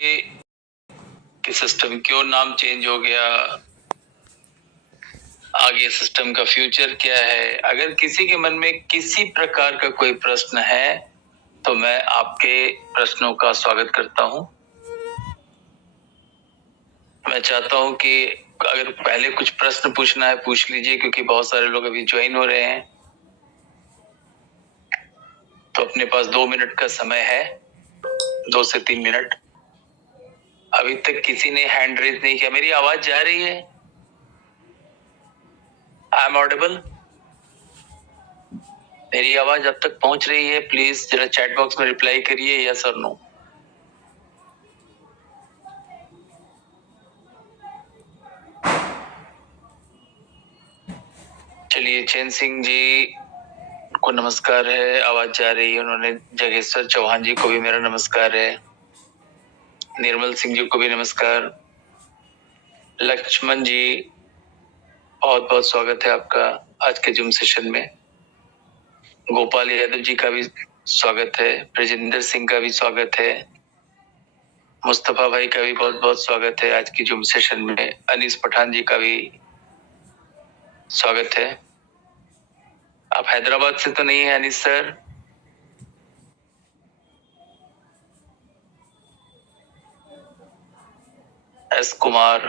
कि सिस्टम क्यों नाम चेंज हो गया, आगे सिस्टम का फ्यूचर क्या है। अगर किसी के मन में किसी प्रकार का कोई प्रश्न है तो मैं आपके प्रश्नों का स्वागत करता हूं। मैं चाहता हूं कि अगर पहले कुछ प्रश्न पूछना है पूछ लीजिए, क्योंकि बहुत सारे लोग अभी ज्वाइन हो रहे हैं। तो अपने पास 2 मिनट का समय है, 2 से 3 मिनट। अभी तक किसी ने हैंड रेज नहीं किया। मेरी आवाज जा रही है? I am audible? मेरी आवाज अब तक पहुंच रही है? प्लीज जरा चैट बॉक्स में रिप्लाई करिए, यस और नो। चलिए, चैन सिंह जी को नमस्कार है, आवाज जा रही है। उन्होंने जगेश्वर चौहान जी को भी मेरा नमस्कार है, निर्मल सिंह जी को भी नमस्कार, लक्ष्मण जी बहुत बहुत स्वागत है आपका आज के जूम सेशन में। गोपाल यादव जी का भी स्वागत है, ब्रजेंद्र सिंह का भी स्वागत है, मुस्तफा भाई का भी बहुत बहुत स्वागत है आज की जूम सेशन में। अनीस पठान जी का भी स्वागत है। आप हैदराबाद से तो नहीं है अनीस सर? एस कुमार।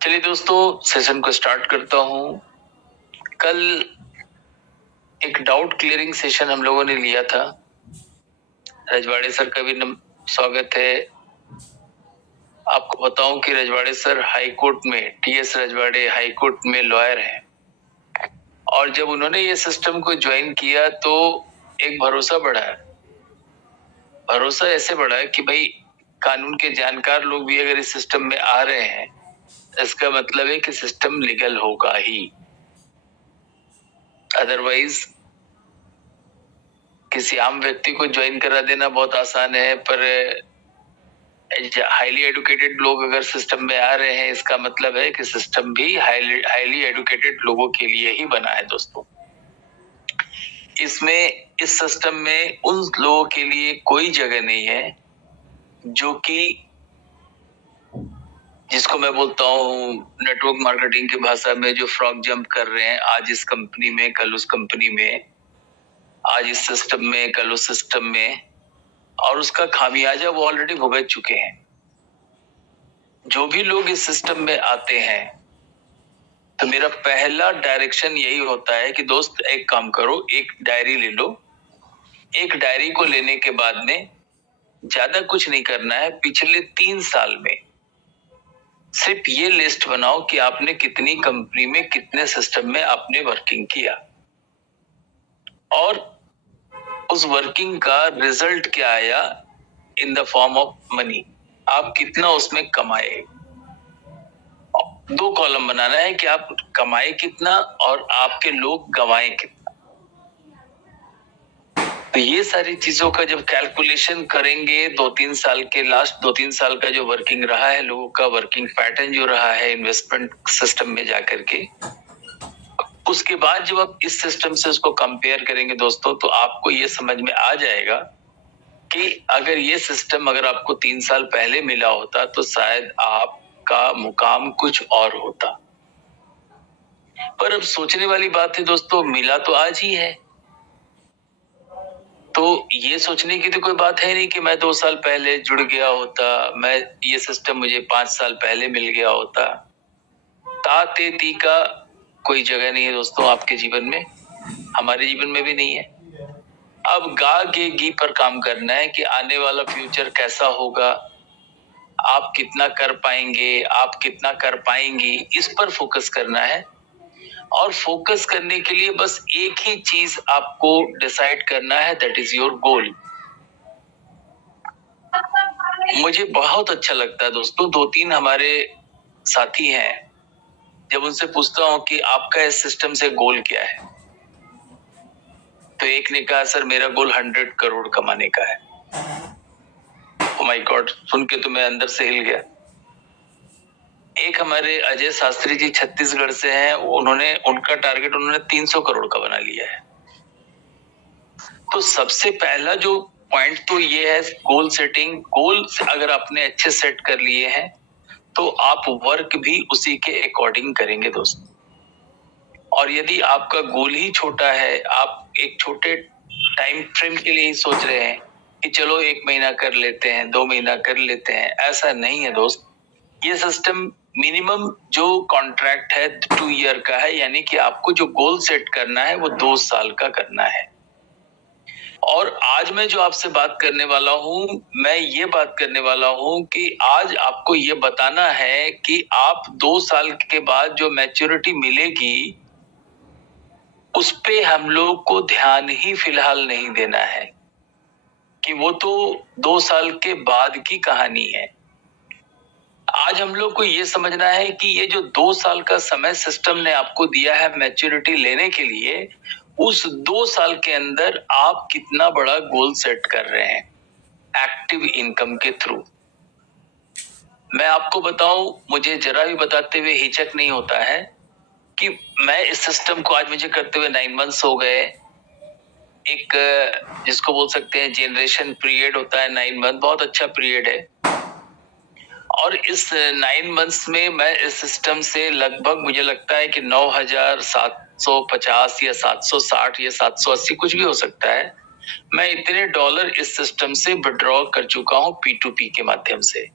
चलिए दोस्तों, सेशन को स्टार्ट करता हूं। कल एक डाउट क्लियरिंग सेशन हम लोगों ने लिया था। रजवाड़े सर का भी स्वागत है। आपको बताऊं कि रजवाड़े सर हाई कोर्ट में, टीएस रजवाड़े हाई कोर्ट में लॉयर हैं, और जब उन्होंने ये सिस्टम को ज्वाइन किया तो एक भरोसा बढ़ा है। भरोसा ऐसे बढ़ा है कि भाई कानून के जानकार लोग भी अगर इस सिस्टम में आ रहे हैं, इसका मतलब है कि सिस्टम लीगल होगा ही। अदरवाइज किसी आम व्यक्ति को ज्वाइन करा देना बहुत आसान है, पर हाईली एडुकेटेड लोग अगर सिस्टम में आ रहे हैं, इसका मतलब है कि सिस्टम भी हाईली एडुकेटेड लोगों के लिए ही बना है दोस्तों। इसमें इस सिस्टम में उन लोगों के लिए कोई जगह नहीं है जो कि, जिसको मैं बोलता हूँ नेटवर्क मार्केटिंग की भाषा में, जो फ्रॉग जंप कर रहे हैं, आज इस कंपनी में कल उस कंपनी में, आज इस सिस्टम में कल उस सिस्टम में, और उसका खामियाजा वो ऑलरेडी भुगत चुके हैं। जो भी लोग इस सिस्टम में आते हैं, तो मेरा पहला डायरेक्शन यही होता है कि दोस्त एक काम करो, एक डायरी ले लो। एक डायरी को लेने के बाद में ज्यादा कुछ नहीं करना है। पिछले 3 साल में सिर्फ ये लिस्ट बनाओ कि आपने कितनी कंपनी में, कितने सिस्टम में आपने वर्किंग किया, और उस वर्किंग का रिजल्ट क्या आया in the form of money. आप कितना उसमें कमाए। 2 कॉलम बनाना है कि आप कमाए कितना और आपके लोग गंवाए कितना। तो ये सारी चीजों का जब कैलकुलेशन करेंगे, 2-3 साल के, लास्ट 2-3 साल का जो वर्किंग रहा है, लोगों का वर्किंग पैटर्न जो रहा है इन्वेस्टमेंट सिस्टम में जाकर के, उसके बाद जब आप इस सिस्टम से उसको कंपेयर करेंगे दोस्तों, तो आपको ये समझ में आ जाएगा कि अगर ये सिस्टम अगर आपको 3 साल पहले मिला होता तो शायद आपका मुकाम कुछ और होता। पर अब सोचने वाली बात है दोस्तों, मिला तो आज ही है, तो ये सोचने की तो कोई बात है नहीं कि मैं 2 साल पहले जुड़ गया होता, मैं ये सिस्टम मुझे 5 साल पहले मिल गया होता। ताते ती का कोई जगह नहीं है दोस्तों आपके जीवन में, हमारे जीवन में भी नहीं है। अब गा गे गी पर काम करना है कि आने वाला फ्यूचर कैसा होगा, आप कितना कर पाएंगे, आप कितना कर पाएंगी, इस पर फोकस करना है। और फोकस करने के लिए बस एक ही चीज आपको डिसाइड करना है, दैट इज योर गोल। मुझे बहुत अच्छा लगता है दोस्तों, 2-3 हमारे साथी हैं, जब उनसे पूछता हूं कि आपका इस सिस्टम से गोल क्या है, तो एक ने कहा सर मेरा गोल 100 करोड़ कमाने का है। ओ माय गॉड, सुन के तो मैं अंदर से हिल गया। एक हमारे अजय शास्त्री जी छत्तीसगढ़ से हैं, उनका टारगेट उन्होंने 300 करोड़ का बना लिया है। तो सबसे पहला जो पॉइंट तो ये है गोल सेटिंग। गोल अगर आपने अच्छे सेट कर लिए हैं तो आप वर्क भी उसी के अकॉर्डिंग करेंगे दोस्तों। और यदि आपका गोल ही छोटा है, आप एक छोटे टाइम फ्रेम के लिए ही सोच रहे हैं कि चलो 1 महीना कर लेते हैं, 2 महीना कर लेते हैं, ऐसा नहीं है दोस्त। ये सिस्टम मिनिमम जो कॉन्ट्रैक्ट है 2 ईयर का है, यानी कि आपको जो गोल सेट करना है वो 2 साल का करना है। और आज मैं जो आपसे बात करने वाला हूं, मैं ये बात करने वाला हूं कि आज आपको ये बताना है कि आप 2 साल के बाद जो मैच्योरिटी मिलेगी उस पे हम लोग को ध्यान ही फिलहाल नहीं देना है, कि वो तो 2 साल के बाद की कहानी है। आज हम लोग को ये समझना है कि ये जो 2 साल का समय सिस्टम ने आपको दिया है मैच्योरिटी लेने के लिए, उस 2 साल के अंदर आप कितना बड़ा गोल सेट कर रहे हैं एक्टिव इनकम के थ्रू। मैं आपको बताऊं, मुझे जरा भी बताते हुए हिचक नहीं होता है कि मैं इस सिस्टम को आज मुझे करते हुए 9 मंथ्स हो गए। एक जिसको बोल सकते हैं जनरेशन पीरियड होता है 9 मंथ, बहुत अच्छा पीरियड है। और इस 9 मंथ्स में मैं इस सिस्टम से लगभग मुझे लगता है कि 9,750 या 760 या 780 कुछ भी हो सकता है, मैं इतने डॉलर इस सिस्टम से विड्रॉ कर चुका हूं P2P के माध्यम से।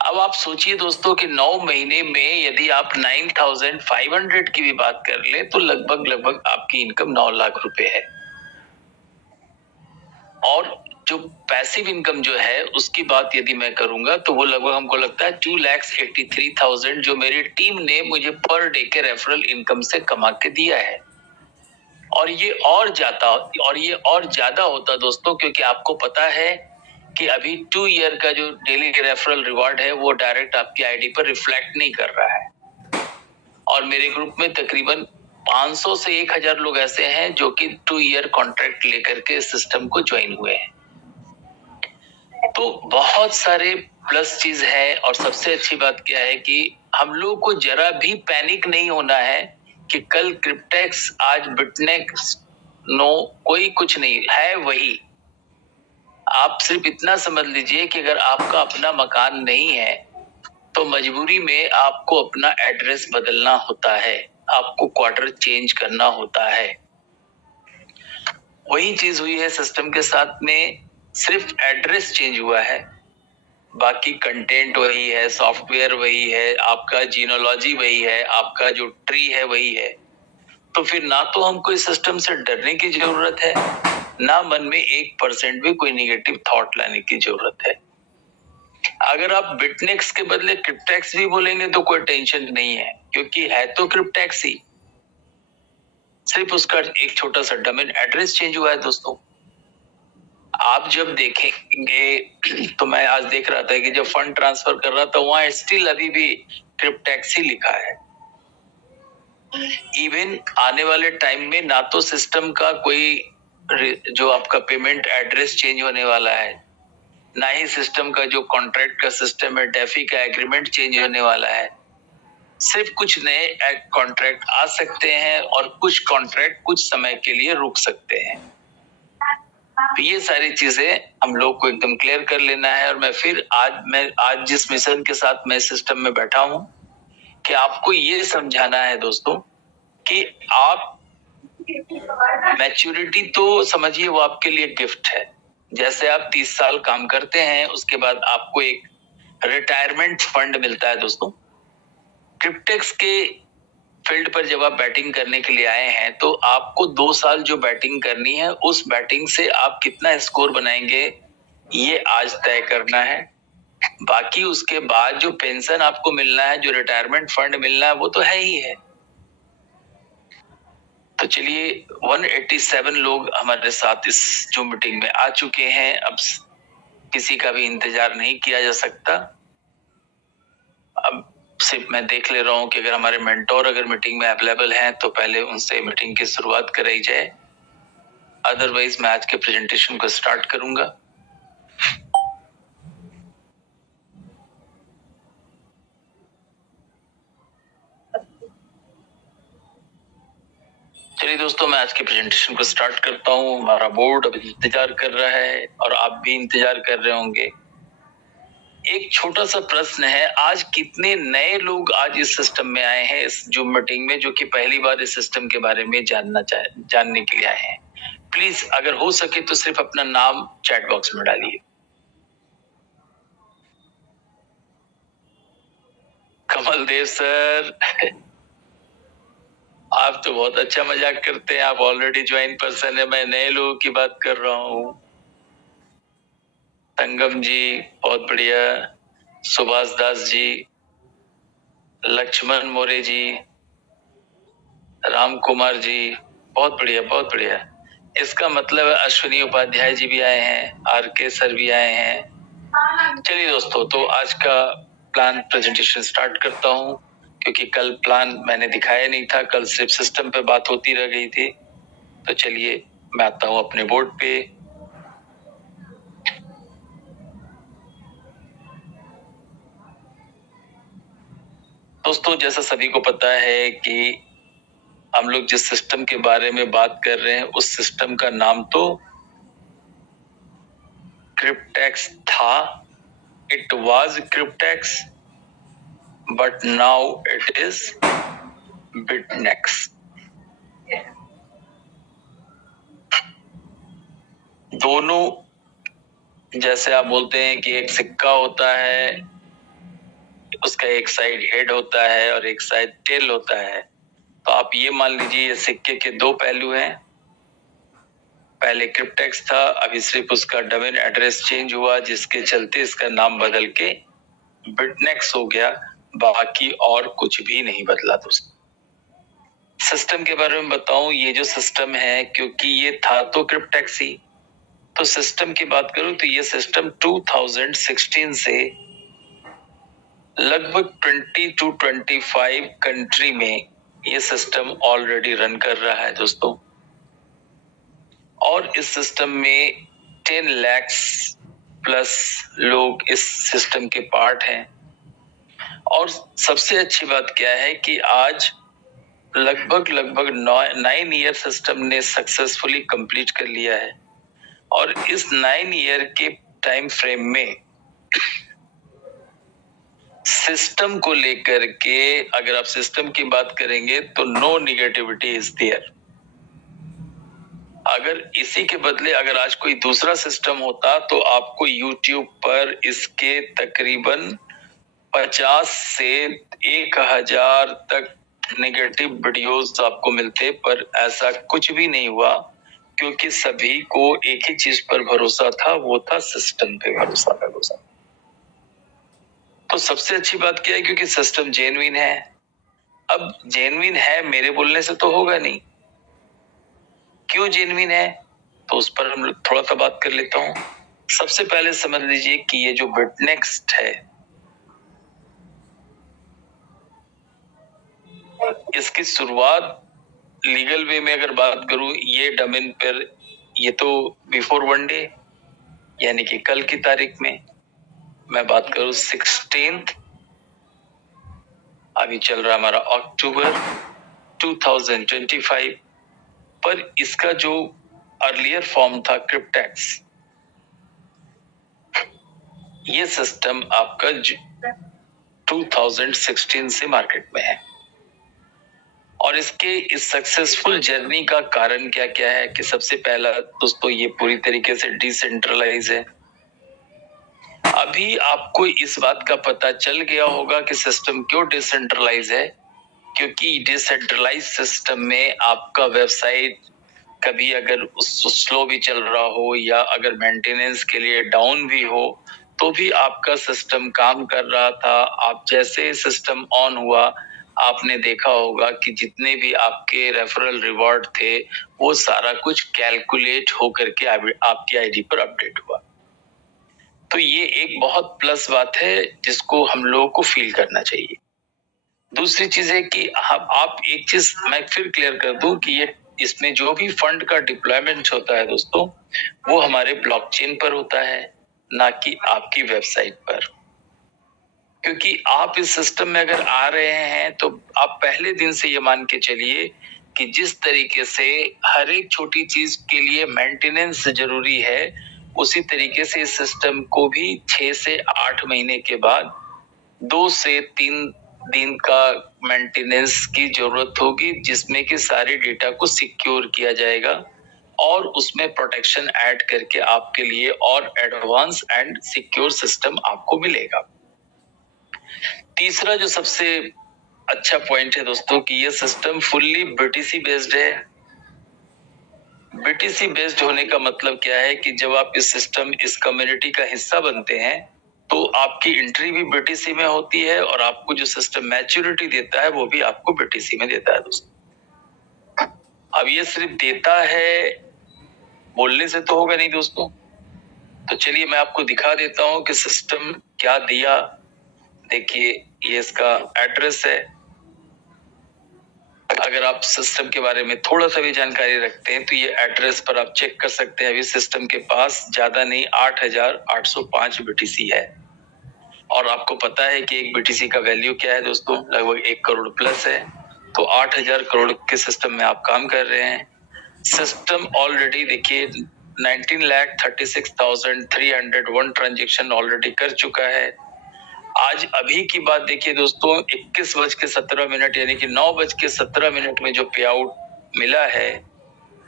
अब आप सोचिए दोस्तों कि 9 महीने में यदि आप 9,500 की भी बात कर ले तो लगभग आपकी इनकम 9 लाख रुपए है। और जो पैसिव इनकम जो है उसकी बात यदि मैं करूंगा तो वो लगभग हमको लगता है 2,83,000 जो मेरी टीम ने मुझे पर डे के रेफरल इनकम से कमा के दिया है। और ये और ज्यादा होता दोस्तों, क्योंकि आपको पता है कि अभी 2 ईयर का जो डेली रेफरल रिवॉर्ड है वो डायरेक्ट आपकी आईडी पर रिफ्लेक्ट नहीं कर रहा है। और मेरे ग्रुप में तकरीबन 500 से 1,000 लोग ऐसे हैं जो कि 2 ईयर कॉन्ट्रैक्ट लेकर के इस सिस्टम को ज्वाइन हुए हैं। तो बहुत सारे प्लस चीज है। और सबसे अच्छी बात क्या है कि हम लोग को जरा भी पैनिक नहीं होना है कि कल क्रिप्टेक्स, आज बिटनेक्स, नो, कोई कुछ नहीं है। वही आप सिर्फ इतना समझ लीजिए कि अगर आपका अपना मकान नहीं है तो मजबूरी में आपको अपना एड्रेस बदलना होता है, आपको क्वार्टर चेंज करना होता है। वही चीज हुई है सिस्टम के साथ में, सिर्फ एड्रेस चेंज हुआ है, बाकी कंटेंट वही है, सॉफ्टवेयर वही है, आपका जीनोलॉजी वही है, आपका जो ट्री है वही है। तो फिर ना तो हमको इस सिस्टम से डरने की जरूरत है, ना मन में 1% भी कोई निगेटिव थॉट लाने की जरूरत है। अगर आप बिटनेक्स के बदले क्रिप्टेक्स भी बोलेंगे तो कोई टेंशन नहीं है, क्योंकि है तो क्रिप्टेक्स ही, सिर्फ उसका एक छोटा सा डोमेन एड्रेस चेंज हुआ है दोस्तों। आप जब देखेंगे तो मैं आज देख रहा था कि जब फंड ट्रांसफर कर रहा था वहां स्टिल अभी भी क्रिप्टेक्स ही लिखा है। इवन आने वाले टाइम में ना तो सिस्टम का कोई जो आपका पेमेंट एड्रेस चेंज होने वाला है, ना ही सिस्टम का जो कॉन्ट्रैक्ट का सिस्टम है, डेफी का एग्रीमेंट चेंज होने वाला है। सिर्फ कुछ नए कॉन्ट्रैक्ट आ सकते हैं और कुछ कॉन्ट्रैक्ट कुछ समय के लिए रुक सकते हैं। तो ये सारी चीजें हम लोग को एकदम क्लियर कर लेना है। और मैं आज जिस मिशन के साथ मैं सिस्टम में बैठा हूं कि आपको ये समझाना है दोस्तों कि आप मैच्योरिटी तो समझिए वो आपके लिए गिफ्ट है। जैसे आप 30 साल काम करते हैं उसके बाद आपको एक रिटायरमेंट फंड मिलता है दोस्तों। क्रिप्टेक्स के फील्ड पर जब आप बैटिंग करने के लिए आए हैं तो आपको 2 साल जो बैटिंग करनी है उस बैटिंग से आप कितना स्कोर बनाएंगे ये आज तय करना है। बाकी उसके बाद जो पेंशन आपको मिलना है, जो रिटायरमेंट फंड मिलना है, वो तो है ही है। तो चलिए 187 लोग हमारे साथ इस जो मीटिंग में आ चुके हैं। अब किसी का भी इंतजार नहीं किया जा सकता। अब सिर्फ मैं देख ले रहा हूं कि अगर हमारे मेंटोर अगर मीटिंग में अवेलेबल हैं तो पहले उनसे मीटिंग की शुरुआत कराई जाए, अदरवाइज मैं आज के प्रेजेंटेशन को स्टार्ट करूंगा। चलिए दोस्तों, मैं आज के प्रेजेंटेशन को स्टार्ट करता हूँ। हमारा बोर्ड अब इंतजार कर रहा है और आप भी इंतजार कर रहे होंगे। एक छोटा सा प्रश्न है, आज कितने नए लोग आज इस सिस्टम में आए हैं, इस जूम मीटिंग में, जो कि पहली बार इस सिस्टम के बारे में जानने के लिए आए हैं। प्लीज अगर हो सके तो सिर्फ अपना नाम चैट बॉक्स में डालिए। कमल देव सर आप तो बहुत अच्छा मजाक करते हैं। आप ऑलरेडी ज्वाइन पर्सन है, मैं नए लोगों की बात कर रहा हूँ। संगम जी बहुत बढ़िया, सुभाष दास जी, लक्ष्मण मोरे जी, राम कुमार जी, बहुत बढ़िया बहुत बढ़िया। इसका मतलब अश्विनी उपाध्याय जी भी आए हैं, आरके सर भी आए हैं। चलिए दोस्तों, तो आज का प्लान प्रेजेंटेशन स्टार्ट करता हूँ, क्योंकि कल प्लान मैंने दिखाया नहीं था, कल सिर्फ सिस्टम पे बात होती रह गई थी। तो चलिए मैं आता हूँ अपने बोर्ड पे। दोस्तों, जैसा सभी को पता है कि हम लोग जिस सिस्टम के बारे में बात कर रहे हैं, उस सिस्टम का नाम तो क्रिप्टेक्स था। It was Cryptex, but now it is Bitnex. दोनों, जैसे आप बोलते हैं कि एक सिक्का होता है, उसका एक साइड हेड होता है और एक साइड टेल होता है, तो आप ये मान लीजिए ये सिक्के के दो पहलू हैं। पहले क्रिप्टेक्स था, अभी सिर्फ उसका डोमेन एड्रेस चेंज हुआ, जिसके चलते इसका नाम बदल के बिटनेक्स हो गया। बाकी और कुछ भी नहीं बदला। दोस्तों, सिस्टम के बारे में बताऊं, ये जो सिस्टम है, क्योंकि ये था तो क्रिप्टेक्स ही, तो सिस्टम की बात करूं तो ये सिस्टम 2016 से लगभग 20 to 25 कंट्री में ये सिस्टम ऑलरेडी रन कर रहा है दोस्तों। और इस सिस्टम में 10 लाख प्लस लोग इस सिस्टम के पार्ट हैं। और सबसे अच्छी बात क्या है कि आज लगभग 9 ईयर सिस्टम ने सक्सेसफुली कंप्लीट कर लिया है। और इस 9 ईयर के टाइम फ्रेम में सिस्टम को लेकर के, अगर आप सिस्टम की बात करेंगे तो नो निगेटिविटी इज देयर। अगर इसी के बदले अगर आज कोई दूसरा सिस्टम होता तो आपको YouTube पर इसके तकरीबन 50 से 1000 तक नेगेटिव वीडियोस आपको मिलते, पर ऐसा कुछ भी नहीं हुआ, क्योंकि सभी को एक ही चीज पर भरोसा था, वो था सिस्टम पे भरोसा। तो सबसे अच्छी बात क्या है, क्योंकि सिस्टम जेन्युइन है। अब जेन्युइन है मेरे बोलने से तो होगा नहीं। क्यों जेन्युइन है, तो उस पर हम थोड़ा सा बात कर लेता हूँ। सबसे पहले समझ लीजिए कि ये जो बिटनेक्स है, इसकी शुरुआत लीगल वे में अगर बात करूं, ये डोमेन पर, ये तो बिफोर 1 डे, यानी कि कल की तारीख में मैं बात करूं 16th, अभी चल रहा हमारा अक्टूबर 2025, पर इसका जो अर्लियर फॉर्म था क्रिप्टेक्स, ये सिस्टम आपका 2016 से मार्केट में है। और इसके इस सक्सेसफुल जर्नी का कारण क्या क्या है, कि सबसे पहला दोस्तों, ये पूरी तरीके से डिसेंट्रलाइज है। अभी आपको इस बात का पता चल गया होगा कि सिस्टम क्यों डिसेंट्रलाइज है, क्योंकि डिसेंट्रलाइज सिस्टम में आपका वेबसाइट कभी अगर स्लो भी चल रहा हो या अगर मेंटेनेंस के लिए डाउन भी हो, तो भी आपका सिस्टम काम कर रहा था। आप जैसे सिस्टम ऑन हुआ, आपने देखा होगा कि जितने भी आपके रेफरल रिवॉर्ड थे, वो सारा कुछ कैलकुलेट होकर के आपकी आईडी पर अपडेट हुआ। तो ये एक बहुत प्लस बात है, जिसको हम लोगों को फील करना चाहिए। दूसरी चीज है कि आप एक चीज मैं फिर क्लियर कर दूं कि ये इसमें जो भी फंड का डिप्लॉयमेंट होता है दोस्तों, वो हमारे ब्लॉकचेन पर होता है, ना कि आपकी वेबसाइट पर। क्योंकि आप इस सिस्टम में अगर आ रहे हैं तो आप पहले दिन से ये मान के चलिए कि जिस तरीके से हर एक छोटी चीज के लिए मेंटेनेंस जरूरी है, उसी तरीके से इस सिस्टम को भी 6 से 8 महीने के बाद 2 से 3 दिन का मेंटेनेंस की जरूरत होगी, जिसमें कि सारे डेटा को सिक्योर किया जाएगा और उसमें प्रोटेक्शन ऐड करके आपके लिए और एडवांस एंड सिक्योर सिस्टम आपको मिलेगा। तीसरा जो सबसे अच्छा पॉइंट है दोस्तों कि ये सिस्टम फुल्ली बीटीसी बेस्ड है। बीटीसी बेस्ड होने का मतलब क्या है कि जब आप इस कम्युनिटी का हिस्सा बनते हैं तो आपकी एंट्री भी बीटीसी में होती है और आपको जो सिस्टम मैच्योरिटी देता है वो भी आपको बीटीसी में देता है दोस्तों। अब ये सिर्फ देता है बोलने से तो होगा नहीं दोस्तों, तो चलिए मैं आपको दिखा देता हूं कि सिस्टम क्या दिया। देखिए ये इसका एड्रेस है। अगर आप सिस्टम के बारे में थोड़ा सा भी जानकारी रखते हैं तो ये एड्रेस पर आप चेक कर सकते हैं। अभी सिस्टम के पास ज्यादा नहीं 8,805 बीटीसी है और आपको पता है कि एक बीटीसी का वैल्यू क्या है दोस्तों, लगभग 1 करोड़ प्लस है। तो 8,000 करोड़ के सिस्टम में आप काम कर रहे हैं। सिस्टम ऑलरेडी देखिए 19,36,301 ट्रांजेक्शन ऑलरेडी कर चुका है। आज अभी की बात देखिए दोस्तों 21:17 यानी कि 9:17 में जो पे आउट मिला है,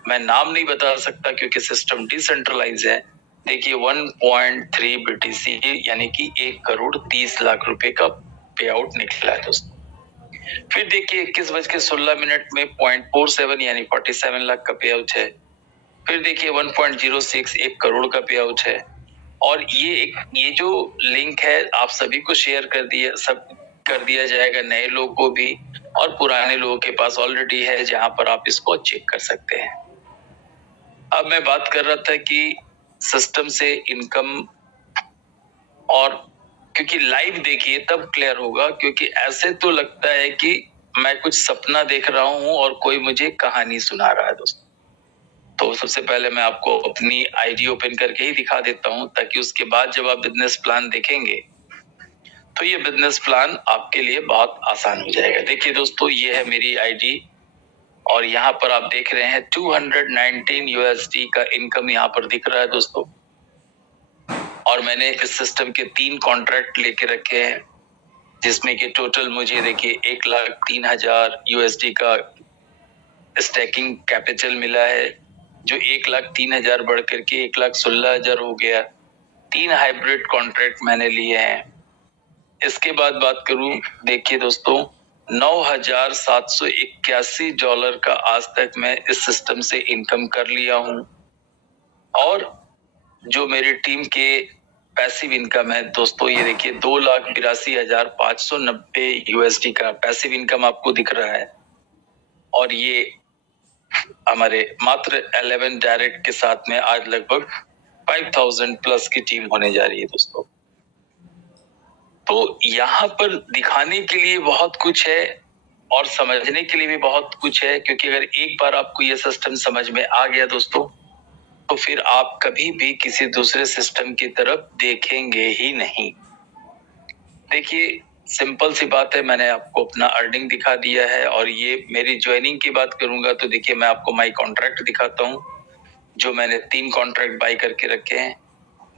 मैं नाम नहीं बता सकता क्योंकि सिस्टम डिसेंट्रलाइज है। देखिए 1.3 बीटीसी यानी कि 1,30,00,000 रुपए का पे आउट निकला है दोस्तों। फिर देखिए 21:16 में 0.47 यानी 47 लाख का पे आउट है। फिर देखिए 1.06 1 करोड़ का पे आउट है। और ये जो लिंक है आप सभी को शेयर कर दिया जाएगा, नए लोगों को भी और पुराने लोगों के पास ऑलरेडी है, जहां पर आप इसको चेक कर सकते हैं। अब मैं बात कर रहा था कि सिस्टम से इनकम, और क्योंकि लाइव देखिए तब क्लियर होगा, क्योंकि ऐसे तो लगता है कि मैं कुछ सपना देख रहा हूं और कोई मुझे कहानी सुना रहा है दोस्तों। तो सबसे पहले मैं आपको अपनी आईडी ओपन करके ही दिखा देता हूं, ताकि उसके बाद जब आप बिजनेस प्लान देखेंगे तो ये बिजनेस प्लान आपके लिए बहुत आसान हो जाएगा। देखिए दोस्तों ये है मेरी आईडी और यहाँ पर आप देख रहे हैं 219 USD का इनकम यहाँ पर दिख रहा है दोस्तों। और मैंने इस सिस्टम के 3 कॉन्ट्रैक्ट लेके रखे हैं, जिसमें कि टोटल मुझे देखिए 1,03,000 USD का स्टैकिंग कैपिटल मिला है, जो 1,03,000 बढ़ करके 1,16,000 हो गया। 3 हाइब्रिड कॉन्ट्रैक्ट मैंने लिए हैं। इसके बाद बात करूं, देखिए दोस्तों $9,781 का आज तक मैं इस सिस्टम से इनकम कर लिया हूं। और जो मेरी टीम के पैसिव इनकम है दोस्तों, ये देखिए 2,82,590 USD का पैसिव इनकम आपको दिख रहा है। और ये हमारे मात्र 11 डायरेक्ट के साथ में आज लगभग 5,000 प्लस की टीम होने जा रही है दोस्तों। तो यहाँ पर दिखाने के लिए बहुत कुछ है और समझने के लिए भी बहुत कुछ है, क्योंकि अगर एक बार आपको यह सिस्टम समझ में आ गया दोस्तों, तो फिर आप कभी भी किसी दूसरे सिस्टम की तरफ देखेंगे ही नहीं। देखिए सिंपल सी बात है, मैंने आपको अपना अर्निंग दिखा दिया है। और ये मेरी ज्वाइनिंग की बात करूंगा तो देखिए मैं आपको माई कॉन्ट्रैक्ट दिखाता हूँ, जो मैंने 3 कॉन्ट्रैक्ट बाई करके रखे हैं।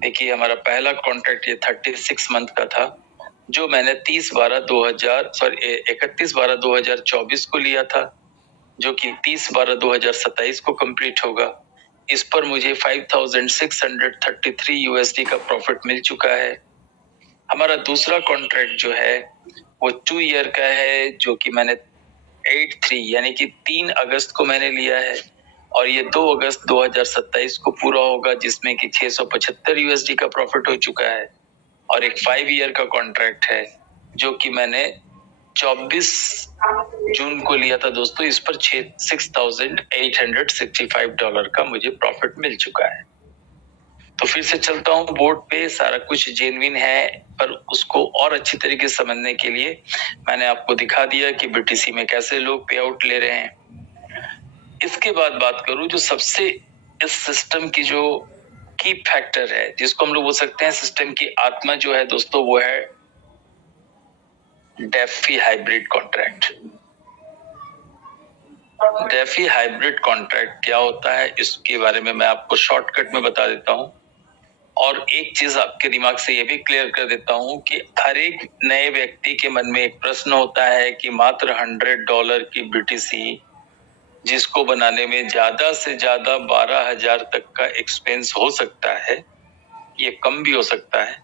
देखिए हमारा पहला कॉन्ट्रैक्ट ये 36 मंथ का था, जो मैंने 31/12/2024 को लिया था, जो कि 30/12/2027 को कंप्लीट होगा। इस पर मुझे 5,633 USD का प्रॉफिट मिल चुका है। हमारा दूसरा कॉन्ट्रैक्ट जो है वो 2 ईयर का है, जो कि मैंने 8/3 यानी कि 3 अगस्त को मैंने लिया है और ये 2 अगस्त 2027 को पूरा होगा, जिसमें कि 675 USD का प्रॉफिट हो चुका है। और एक 5 ईयर का कॉन्ट्रैक्ट है, जो कि मैंने 24 जून को लिया था दोस्तों। इस पर $6,865 का मुझे प्रॉफिट मिल चुका है। तो फिर से चलता हूँ बोर्ड पे, सारा कुछ जेन्युइन है, पर उसको और अच्छी तरीके से समझने के लिए मैंने आपको दिखा दिया कि बीटीसी में कैसे लोग पे आउट ले रहे हैं। इसके बाद बात करूं, जो सबसे इस सिस्टम की जो की फैक्टर है, जिसको हम लोग बोल सकते हैं सिस्टम की आत्मा जो है दोस्तों, वो है DeFi hybrid contract. DeFi hybrid contract क्या होता है इसके बारे में मैं आपको शॉर्टकट में बता देता हूँ, और एक चीज आपके दिमाग से ये भी क्लियर कर देता हूँ कि हर एक नए व्यक्ति के मन में एक प्रश्न होता है कि मात्र $100 की बीटीसी, जिसको बनाने में ज्यादा से ज्यादा 12,000 तक का एक्सपेंस हो सकता है, ये कम भी हो सकता है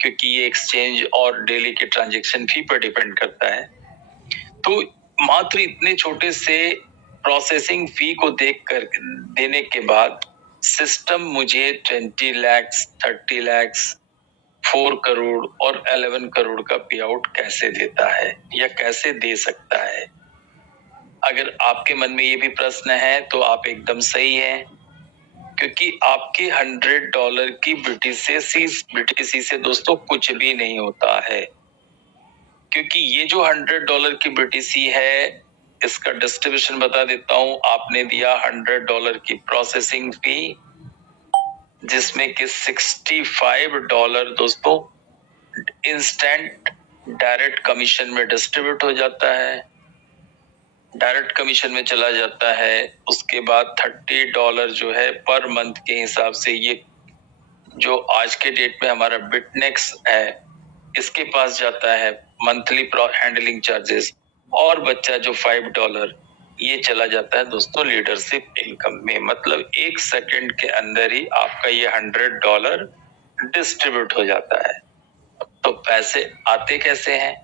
क्योंकि ये एक्सचेंज और डेली के ट्रांजैक्शन फी पर डिपेंड करता है। तो मात्र इतने छोटे से प्रोसेसिंग फी को देने के बाद सिस्टम मुझे 20 लाख, 30 लाख, 4 करोड़ और 11 करोड़ का पे आउट कैसे देता है या कैसे दे सकता है? अगर आपके मन में ये भी प्रश्न है तो आप एकदम सही हैं, क्योंकि आपके $100 की बीटीसी से दोस्तों कुछ भी नहीं होता है, क्योंकि ये जो $100 की बीटीसी है इसका डिस्ट्रीब्यूशन बता देता हूं। आपने दिया $100 की प्रोसेसिंग फी, जिसमें कि $65 दोस्तों इंस्टेंट डायरेक्ट कमीशन में डिस्ट्रीब्यूट हो जाता है, डायरेक्ट कमीशन में चला जाता है। उसके बाद $30 जो है पर मंथ के हिसाब से, ये जो आज के डेट में हमारा बिटनेक्स है इसके पास जाता है मंथली हैंडलिंग चार्जेस, और बच्चा जो $5 ये चला जाता है दोस्तों लीडरशिप इनकम में। मतलब 1 सेकंड के अंदर ही आपका ये $100 डिस्ट्रीब्यूट हो जाता है। तो पैसे आते कैसे हैं?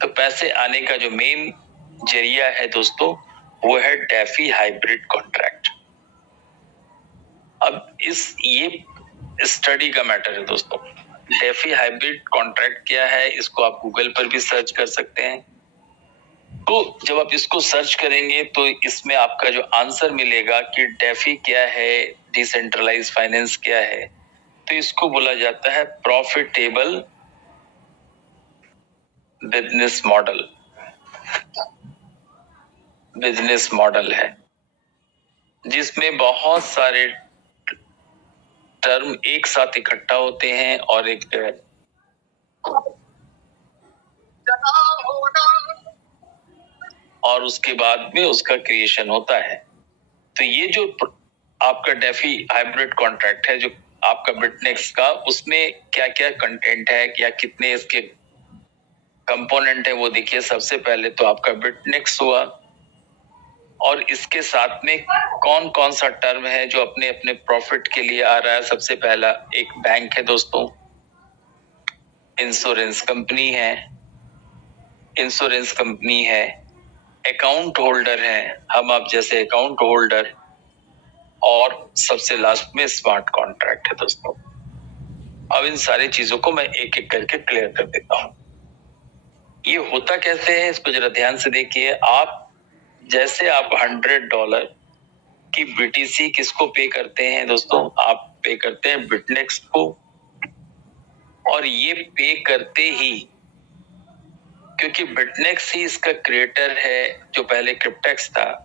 तो पैसे आने का जो मेन जरिया है दोस्तों वो है डेफी हाइब्रिड कॉन्ट्रैक्ट। अब ये स्टडी का मैटर है दोस्तों। डेफी हाइब्रिड कॉन्ट्रैक्ट क्या है इसको आप गूगल पर भी सर्च कर सकते हैं। तो जब आप इसको सर्च करेंगे तो इसमें आपका जो आंसर मिलेगा कि डेफी क्या है, डिसेंट्रलाइज फाइनेंस क्या है, तो इसको बोला जाता है प्रॉफिटेबल बिजनेस मॉडल है, जिसमें बहुत सारे टर्म एक साथ इकट्ठा होते हैं और एक और उसके बाद में उसका क्रिएशन होता है। तो ये जो आपका डेफी हाइब्रिड कॉन्ट्रैक्ट है जो आपका बिटनेक्स का, उसमें क्या क्या कंटेंट है या कितने इसके कंपोनेंट है वो देखिए। सबसे पहले तो आपका बिटनेक्स हुआ, और इसके साथ में कौन कौन सा टर्म है जो अपने अपने प्रॉफिट के लिए आ रहा है। सबसे पहला एक बैंक है दोस्तों, इंश्योरेंस कंपनी है, अकाउंट होल्डर है, हम आप जैसे अकाउंट होल्डर, और सबसे लास्ट में स्मार्ट कॉन्ट्रैक्ट है दोस्तों। अब इन सारी चीजों को मैं एक एक करके क्लियर कर देता हूं। ये होता कैसे है इसको जरा ध्यान से देखिए। आप $100 की बीटीसी किसको पे करते हैं दोस्तों? आप पे करते हैं बिटनेक्स को, और ये पे करते ही, क्योंकि बिटनेक्स ही इसका क्रिएटर है जो पहले क्रिप्टेक्स था,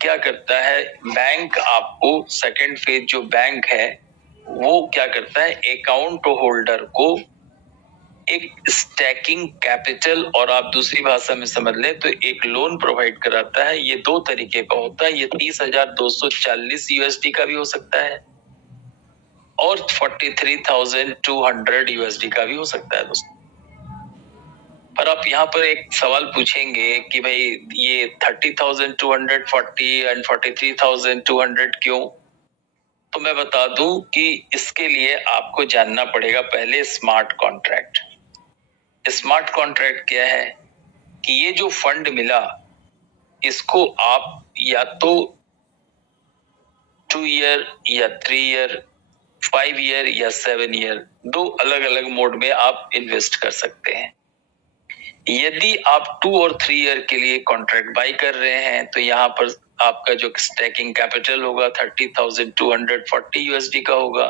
क्या करता है बैंक आपको सेकंड फेज जो बैंक है वो क्या करता है अकाउंट होल्डर को एक स्टैकिंग कैपिटल, और आप दूसरी भाषा में समझ लें तो एक लोन प्रोवाइड कराता है। ये दो तरीके का होता है, ये 30,240 USD का भी हो सकता है और 43,200 USD का भी हो सकता है दोस्तों। पर आप यहाँ पर एक सवाल पूछेंगे कि भाई ये 30,240 एंड 43,200 क्यों? तो मैं बता दूं कि इसके लिए आपको जानना पड़ेगा पहले स्मार्ट कॉन्ट्रैक्ट। स्मार्ट कॉन्ट्रैक्ट क्या है कि ये जो फंड मिला इसको आप या तो 2 ईयर या 3 ईयर, 5 ईयर या 7 ईयर, दो अलग अलग मोड में आप इन्वेस्ट कर सकते हैं। यदि आप 2 और 3 ईयर के लिए कॉन्ट्रैक्ट बाई कर रहे हैं तो यहाँ पर आपका जो स्टैकिंग कैपिटल होगा 30,240 USD का होगा,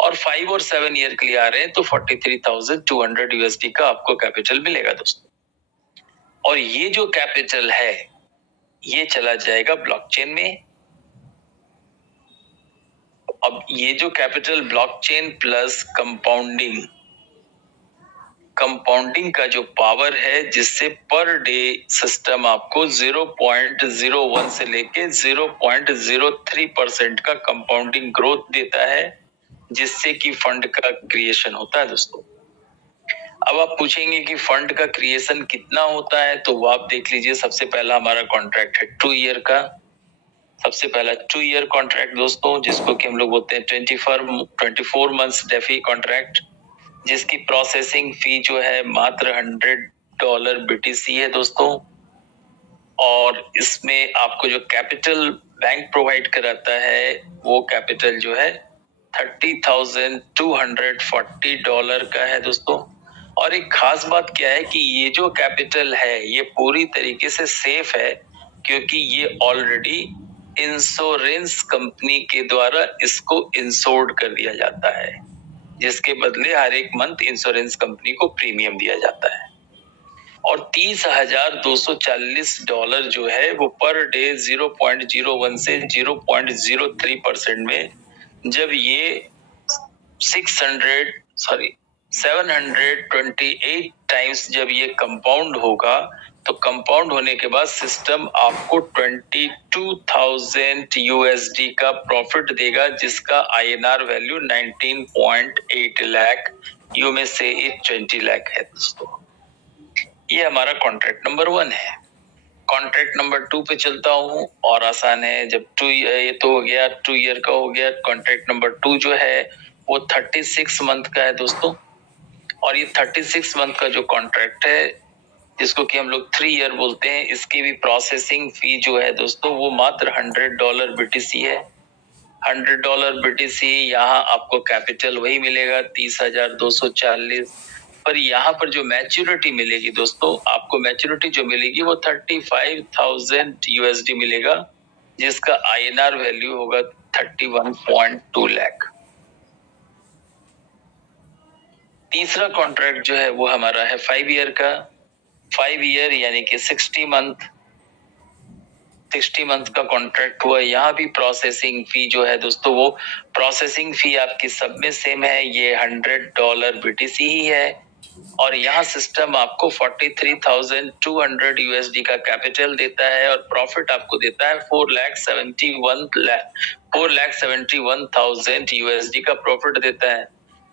और 5 और 7 ईयर के लिए आ रहे हैं तो 43,200 USD का आपको कैपिटल मिलेगा दोस्तों। और ये जो कैपिटल है ये चला जाएगा ब्लॉकचेन में। अब ये जो capital blockchain plus compounding compounding का जो पावर है, जिससे पर डे सिस्टम आपको 0.01 से लेके 0.03% का कंपाउंडिंग ग्रोथ देता है, जिससे कि फंड का क्रिएशन होता है दोस्तों। अब आप पूछेंगे कि फंड का क्रिएशन कितना होता है, तो वो आप देख लीजिए। सबसे पहला हमारा कॉन्ट्रैक्ट है 2 ईयर का। सबसे पहला 2 ईयर कॉन्ट्रैक्ट दोस्तों, जिसको कि हम लोग बोलते हैं 24 मंथ्स डेफी कॉन्ट्रैक्ट, जिसकी प्रोसेसिंग फी जो है मात्र $100 BTC है दोस्तों। और इसमें आपको जो कैपिटल बैंक प्रोवाइड कराता है, वो कैपिटल जो है $30,240 का है दोस्तों। और एक खास बात क्या है कि ये जो कैपिटल है, ये पूरी तरीके से सेफ है, क्योंकि ये ऑलरेडी इंश्योरेंस कंपनी के द्वारा इसको इंश्योर्ड कर दिया जाता है, जिसके बदले हर एक मंथ इंश्योरेंस कंपनी को प्रीमियम दिया जाता है। और $30,240 जो है वो पर डे 0.01 से 0.03% में, जब ये 728 टाइम्स जब ये कंपाउंड होगा, तो कंपाउंड होने के बाद सिस्टम आपको $22,000 का प्रॉफिट देगा, जिसका INR वैल्यू 19.8 लाख, यू में से 20 लाख है दोस्तों। ये हमारा कॉन्ट्रैक्ट नंबर 1 है। कॉन्ट्रैक्ट नंबर 2 पे चलता हूँ, और आसान है। जब ये तो हो गया 2 ईयर का हो गया। कॉन्ट्रैक्ट नंबर 2 जो है वो 36 मंथ का है दोस्तों। और ये 36 मंथ का जो कॉन्ट्रैक्ट है, जिसको कि हम लोग 3 ईयर बोलते हैं, इसकी भी प्रोसेसिंग फी जो है दोस्तों, वो मात्र $100 BTC है। $100 BTC। यहाँ आपको कैपिटल वही मिलेगा 30,240, पर यहाँ पर जो मैच्योरिटी मिलेगी दोस्तों, आपको मैच्योरिटी जो मिलेगी वो $35,000 मिलेगा, जिसका INR वैल्यू होगा 31.2 लाख। तीसरा कॉन्ट्रैक्ट जो है वो हमारा है 5 ईयर का। 5 ईयर यानी कि 60 मंथ का कॉन्ट्रैक्ट हुआ। यहाँ भी प्रोसेसिंग फी जो है दोस्तों, वो प्रोसेसिंग फी आपकी सब में सेम है, ये $100 BTC ही है। और यहाँ सिस्टम आपको $43,200 का कैपिटल देता है, और प्रॉफिट आपको देता है $4,71,000 का प्रॉफिट देता है,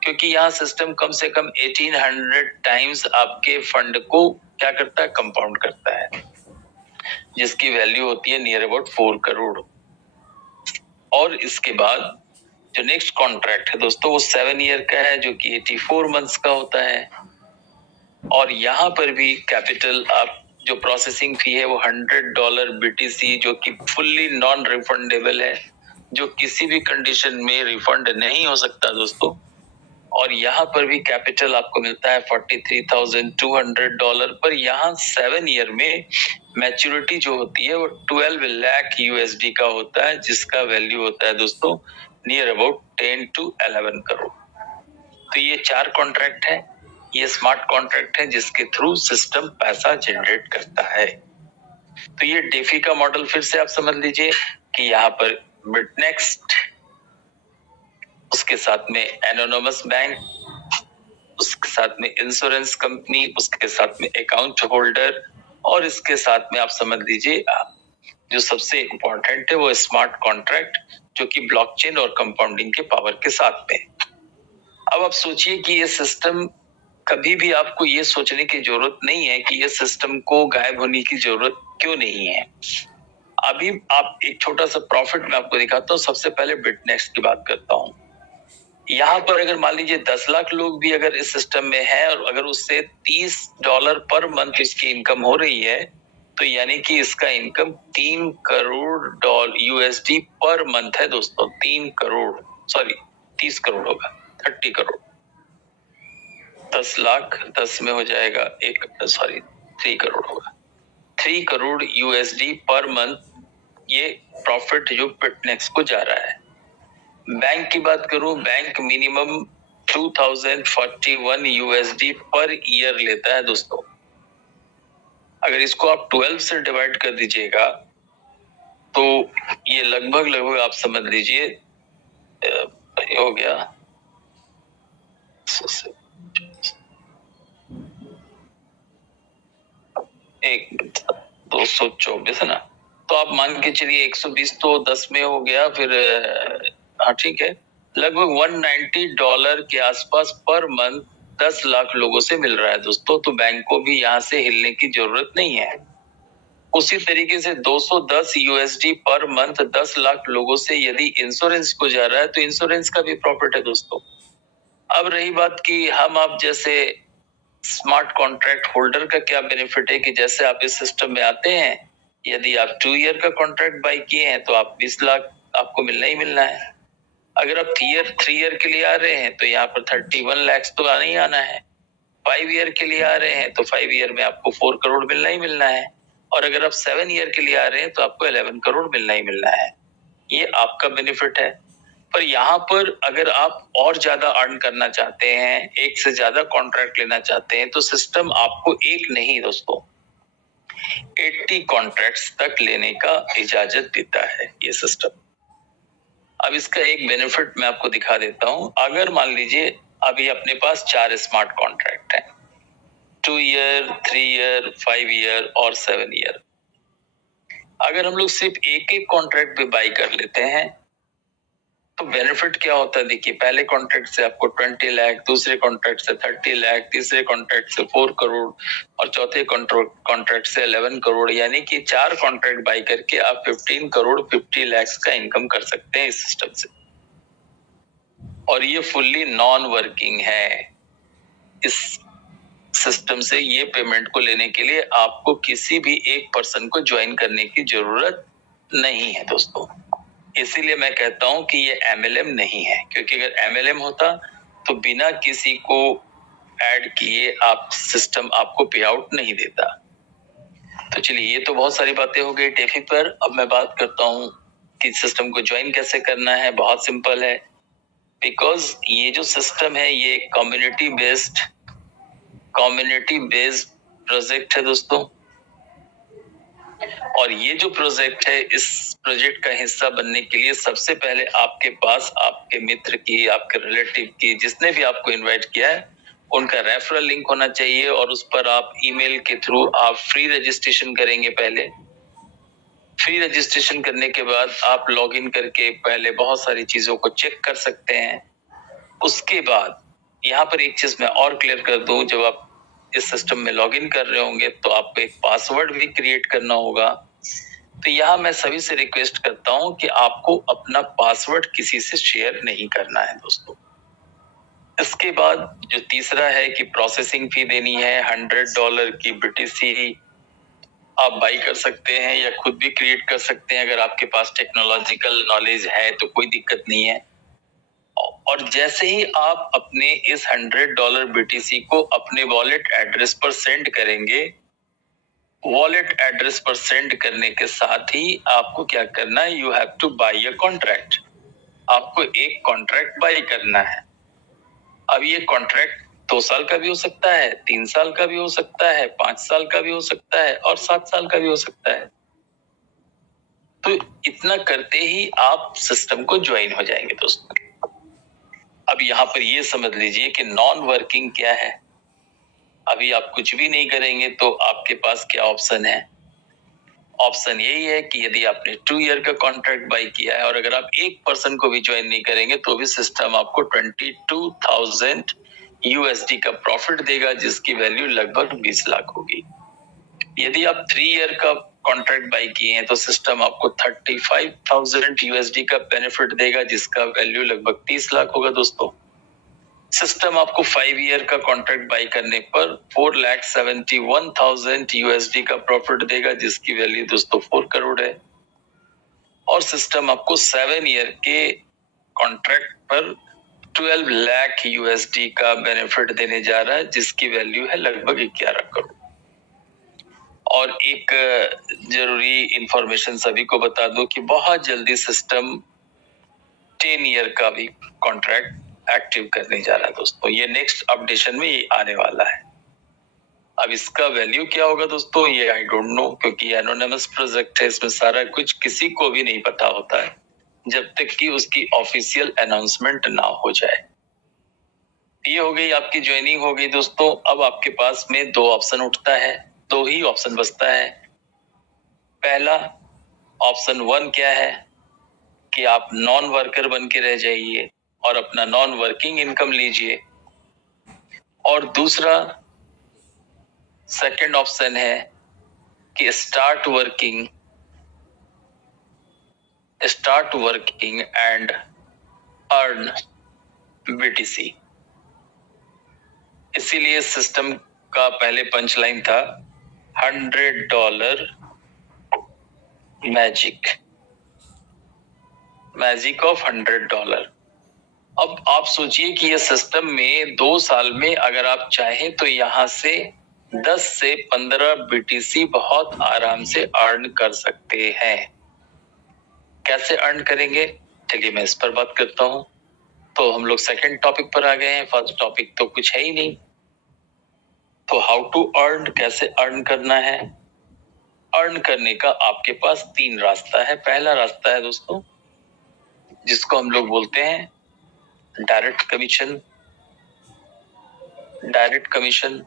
क्योंकि यहाँ सिस्टम कम से कम 1800 टाइम्स आपके फंड को क्या करता है, कंपाउंड करता है, जिसकी वैल्यू होती है नियर अबाउट 4 करोड़। और इसके बाद जो नेक्स्ट कॉन्ट्रैक्ट है दोस्तों, वो 7 ईयर का है, जो कि 84 मंथ्स का होता है। और यहाँ पर भी कैपिटल आप जो प्रोसेसिंग फी है वो $100 BTC, जो कि फुल्ली नॉन रिफंडेबल है, जो किसी भी कंडीशन में रिफंड नहीं हो सकता दोस्तों। और यहाँ पर भी कैपिटल आपको मिलता है $43,200, पर यहाँ 7 ईयर में मैच्योरिटी जो होती है वो 12 लाख USD का होता है, जिसका वैल्यू होता है दोस्तों नियर अबाउट 10 to 11 करोड़। तो ये 4 कॉन्ट्रैक्ट है। ये स्मार्ट कॉन्ट्रैक्ट है, जिसके थ्रू सिस्टम पैसा जनरेट करता है। तो ये डेफी का मॉडल फिर से आप समझ लीजिए कि यहाँ पर बिटनेक्स्ट, उसके साथ में एनोनिमस बैंक, उसके साथ में इंश्योरेंस कंपनी, उसके साथ में अकाउंट होल्डर, और इसके साथ में आप समझ लीजिए जो सबसे इम्पोर्टेंट है वो स्मार्ट कॉन्ट्रैक्ट, जो कि ब्लॉकचेन और कंपाउंडिंग के पावर के साथ में। अब आप सोचिए कि ये सिस्टम, कभी भी आपको ये सोचने की जरूरत नहीं है कि ये सिस्टम को गायब होने की जरूरत क्यों नहीं है। अभी आप एक छोटा सा प्रॉफिट में आपको दिखाता हूँ। सबसे पहले बिटनेक्स्ट की बात करता हूँ। यहाँ पर अगर मान लीजिए 10 लाख लोग भी अगर इस सिस्टम में है, और अगर उससे $30 पर मंथ इसकी इनकम हो रही है, तो यानी कि इसका income 3 crore USD per month है दोस्तों। 30 करोड़ होगा, 30 करोड़। 10 लाख 10 में हो जाएगा 3 करोड़ होगा। 3 करोड़ USD पर मंथ ये प्रॉफिट जो बिटनेक्स को जा रहा है। बैंक की बात करूं, bank minimum 2041 USD per year लेता है दोस्तों। अगर इसको आप 12 से डिवाइड कर दीजिएगा, तो ये लगभग आप समझ लीजिए हो गया 224 है ना, तो आप मान के चलिए 120 तो 10 में हो गया, फिर हाँ ठीक है, लगभग $190 के आसपास पर मंथ 10 लाख लोगों से मिल रहा है दोस्तों। तो बैंक को भी यहाँ से हिलने की जरूरत नहीं है। उसी तरीके से 210 USD पर मंथ 10 लाख लोगों से यदि इंश्योरेंस को जा रहा है तो इंश्योरेंस का भी प्रॉफिट है दोस्तों। अब रही बात कि हम आप जैसे स्मार्ट कॉन्ट्रैक्ट होल्डर का क्या बेनिफिट है कि जैसे आप इस सिस्टम में आते हैं, यदि आप 2 ईयर का कॉन्ट्रैक्ट बाय किए हैं तो आप 20 लाख आपको मिलना ही मिलना है। अगर आप 3 ईयर के लिए आ रहे हैं तो यहाँ पर 31 लाख तो आना ही आना है। 5 ईयर के लिए आ रहे हैं तो 5 ईयर में आपको 4 करोड़ मिलना ही मिलना है। और अगर आप 7 ईयर के लिए आ रहे हैं तो आपको 11 करोड़ मिलना ही मिलना है। ये आपका बेनिफिट है। पर यहाँ पर अगर आप और ज्यादा अर्न करना चाहते हैं, एक से ज्यादा कॉन्ट्रैक्ट लेना चाहते हैं, तो सिस्टम आपको एक नहीं दोस्तों 80 कॉन्ट्रैक्ट्स तक लेने का इजाजत देता है ये सिस्टम। अब इसका एक बेनिफिट मैं आपको दिखा देता हूं। अगर मान लीजिए अभी अपने पास 4 स्मार्ट कॉन्ट्रैक्ट हैं, 2 ईयर, 3 ईयर, 5 ईयर और 7 ईयर। अगर हम लोग सिर्फ एक एक कॉन्ट्रैक्ट पे बाई कर लेते हैं तो बेनिफिट क्या होता है, देखिए पहले कॉन्ट्रैक्ट से आपको 20 लाख, दूसरे कॉन्ट्रैक्ट से 30 लाख, तीसरे कॉन्ट्रैक्ट से 4 करोड़ और चौथे कॉन्ट्रैक्ट से 11 करोड़, यानी कि 4 कॉन्ट्रैक्ट बाई करके आप 15 करोड़ 50 लाख का इनकम कर सकते हैं इस सिस्टम से। और ये फुल्ली नॉन वर्किंग है। इस सिस्टम से ये पेमेंट को लेने के लिए आपको किसी भी एक पर्सन को ज्वाइन करने की जरूरत नहीं है दोस्तों। इसीलिए मैं कहता हूं कि ये MLM नहीं है, क्योंकि अगर MLM होता तो बिना किसी को ऐड किए आप सिस्टम आपको पे आउट नहीं देता। तो चलिए, ये तो बहुत सारी बातें हो गई टेफी पर। अब मैं बात करता हूं कि सिस्टम को ज्वाइन कैसे करना है। बहुत सिंपल है, बिकॉज ये जो सिस्टम है ये कम्युनिटी बेस्ड प्रोजेक्ट है दोस्तों। और ये जो प्रोजेक्ट है, इस प्रोजेक्ट का हिस्सा बनने के लिए सबसे पहले आपके पास आपके मित्र की, आपके रिलेटिव की, जिसने भी आपको इनवाइट किया है, उनका रेफरल लिंक होना चाहिए और उस पर आप ईमेल के थ्रू आप फ्री रजिस्ट्रेशन करेंगे। पहले फ्री रजिस्ट्रेशन करने के बाद आप लॉगिन करके पहले बहुत सारी चीजों को चेक कर सकते हैं। उसके बाद यहाँ पर एक चीज मैं और क्लियर कर दूं, जब आप इस सिस्टम में लॉगिन कर रहे होंगे तो आपको एक पासवर्ड भी क्रिएट करना होगा। तो यहाँ मैं सभी से रिक्वेस्ट करता हूं कि आपको अपना पासवर्ड किसी से शेयर नहीं करना है दोस्तों। इसके बाद जो तीसरा है कि प्रोसेसिंग फी देनी है $100 की BTC आप बाई कर सकते हैं या खुद भी क्रिएट कर सकते हैं। अगर आपके पास टेक्नोलॉजिकल नॉलेज है तो कोई दिक्कत नहीं है। और जैसे ही आप अपने इस $100 BTC को अपने वॉलेट एड्रेस पर सेंड करेंगे, वॉलेट एड्रेस पर सेंड करने के साथ ही आपको क्या करना है, you have two by a contract. आपको एक कॉन्ट्रैक्ट बाई करना है। अब ये कॉन्ट्रैक्ट 2 साल का भी हो सकता है, 3 साल का भी हो सकता है, 5 साल का भी हो सकता है और 7 साल का भी हो सकता है। तो इतना करते ही आप सिस्टम को ज्वाइन हो जाएंगे दोस्तों। अब यहाँ पर ये समझ लीजिए कि नॉन वर्किंग क्या है। अभी आप कुछ भी नहीं करेंगे तो आपके पास क्या ऑप्शन है। ऑप्शन यही है कि यदि आपने 2 ईयर का कॉन्ट्रैक्ट बाई किया है और अगर आप एक पर्सन को भी ज्वाइन नहीं करेंगे तो भी सिस्टम आपको 22,000 USD का प्रॉफिट देगा, जिसकी वैल्यू लगभग 20 लाख होगी। यदि आप 3 ईयर का कॉन्ट्रैक्ट बाई किए हैं तो सिस्टम आपको 35,000 USD का बेनिफिट देगा, जिसका वैल्यू लगभग 30 लाख होगा दोस्तों। सिस्टम आपको 5 ईयर का कॉन्ट्रैक्ट बाई करने पर 4,71,000 USD का प्रॉफिट देगा, जिसकी वैल्यू दोस्तों 4 करोड़ है। और सिस्टम आपको 7 ईयर के कॉन्ट्रैक्ट पर 12 लाख USD का बेनिफिट देने जा रहा है, जिसकी वैल्यू है लगभग 11 करोड़। और एक जरूरी इंफॉर्मेशन सभी को बता दूं कि बहुत जल्दी सिस्टम 10 ईयर का भी कॉन्ट्रैक्ट एक्टिव करने जा रहा है दोस्तों। ये नेक्स्ट अपडेशन में ये आने वाला है। अब इसका वैल्यू क्या होगा दोस्तों, ये आई डोंट नो, क्योंकि एनोनिमस प्रोजेक्ट है। इसमें सारा कुछ किसी को भी नहीं पता होता है जब तक कि उसकी ऑफिशियल अनाउंसमेंट ना हो जाए। ये हो गई आपकी ज्वाइनिंग हो गई दोस्तों। अब आपके पास में 2 ऑप्शन उठता है। दो ही ऑप्शन बचता है। पहला ऑप्शन 1 क्या है कि आप नॉन वर्कर बन के रह जाइए और अपना नॉन वर्किंग इनकम लीजिए, और दूसरा सेकंड ऑप्शन है कि start working and earn BTC. इसीलिए सिस्टम का पहले पंच लाइन था $100 मैजिक ऑफ $100। अब आप सोचिए कि ये सिस्टम में 2 साल में अगर आप चाहें तो यहां से 10 से 15 बीटीसी बहुत आराम से अर्न कर सकते हैं। कैसे अर्न करेंगे, चलिए मैं इस पर बात करता हूं। तो हम लोग सेकंड टॉपिक पर आ गए हैं, फर्स्ट टॉपिक तो कुछ है ही नहीं। तो हाउ टू अर्न, कैसे अर्न करना है। अर्न करने का आपके पास 3 रास्ता है। पहला रास्ता है दोस्तों जिसको हम लोग बोलते हैं डायरेक्ट कमीशन,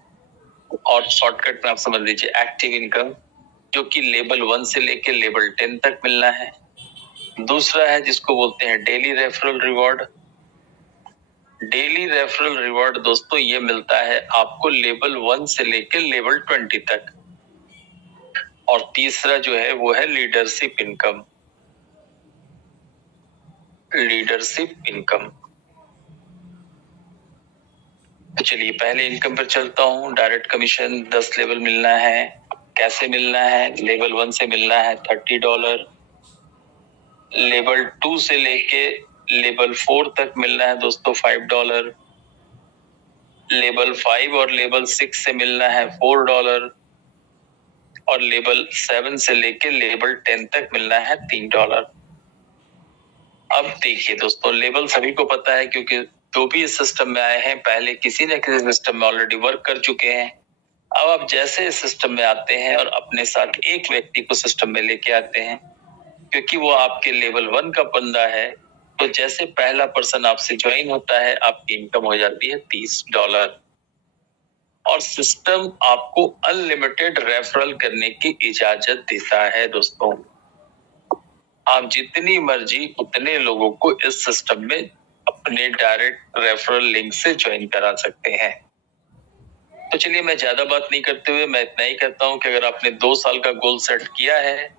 और शॉर्टकट में आप समझ लीजिए एक्टिव इनकम, जो कि लेवल 1 से लेकर लेवल 10 तक मिलना है। दूसरा है जिसको बोलते हैं डेली रेफरल रिवॉर्ड दोस्तों, ये मिलता है आपको लेवल 1 से लेकर लेवल 20 तक। और तीसरा जो है वो है लीडरशिप इनकम। तो चलिए पहले इनकम पर चलता हूँ। डायरेक्ट कमीशन 10 लेवल मिलना है। कैसे मिलना है, लेवल 1 से मिलना है $30, लेवल 2 से लेके लेवल 4 तक मिलना है दोस्तों $5, लेवल 5 और लेवल 6 से मिलना है $4, और लेवल 7 से लेके लेवल 10 तक मिलना है $3। अब देखिए दोस्तों, लेवल सभी को पता है क्योंकि जो भी इस सिस्टम में आए हैं पहले किसी न किसी सिस्टम में ऑलरेडी वर्क कर चुके हैं। अब आप जैसे इस सिस्टम में आते हैं और अपने साथ एक व्यक्ति को सिस्टम में लेके आते हैं, क्योंकि वो आपके लेवल 1 का बंदा है, तो जैसे पहला पर्सन आपसे ज्वाइन होता है आपकी इनकम हो जाती है $30। और सिस्टम आपको अनलिमिटेड रेफरल करने की इजाजत देता है दोस्तों। आप जितनी मर्जी उतने लोगों को इस सिस्टम में अपने डायरेक्ट रेफरल लिंक से ज्वाइन करा सकते हैं। तो चलिए मैं ज्यादा बात नहीं करते हुए मैं इतना ही कहता हूं कि अगर आपने 2 साल का गोल सेट किया है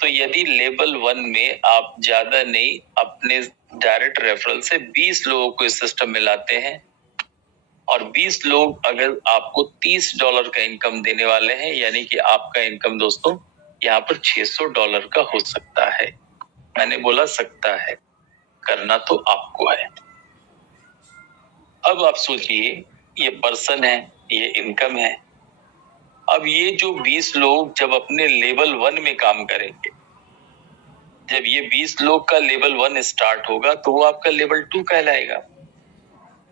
तो यदि लेवल 1 में आप ज्यादा नहीं अपने डायरेक्ट रेफरल से 20 लोगों को इस सिस्टम में लाते हैं, और 20 लोग अगर आपको $30 का इनकम देने वाले हैं, यानी कि आपका इनकम दोस्तों यहाँ पर $600 का हो सकता है। मैंने बोला सकता है, करना तो आपको है। अब आप सोचिए, ये पर्सन है, ये इनकम है। अब ये जो 20 लोग जब अपने लेवल 1 में काम करेंगे, जब ये 20 लोग का लेवल 1 स्टार्ट होगा तो वो आपका लेवल 2 कहलाएगा।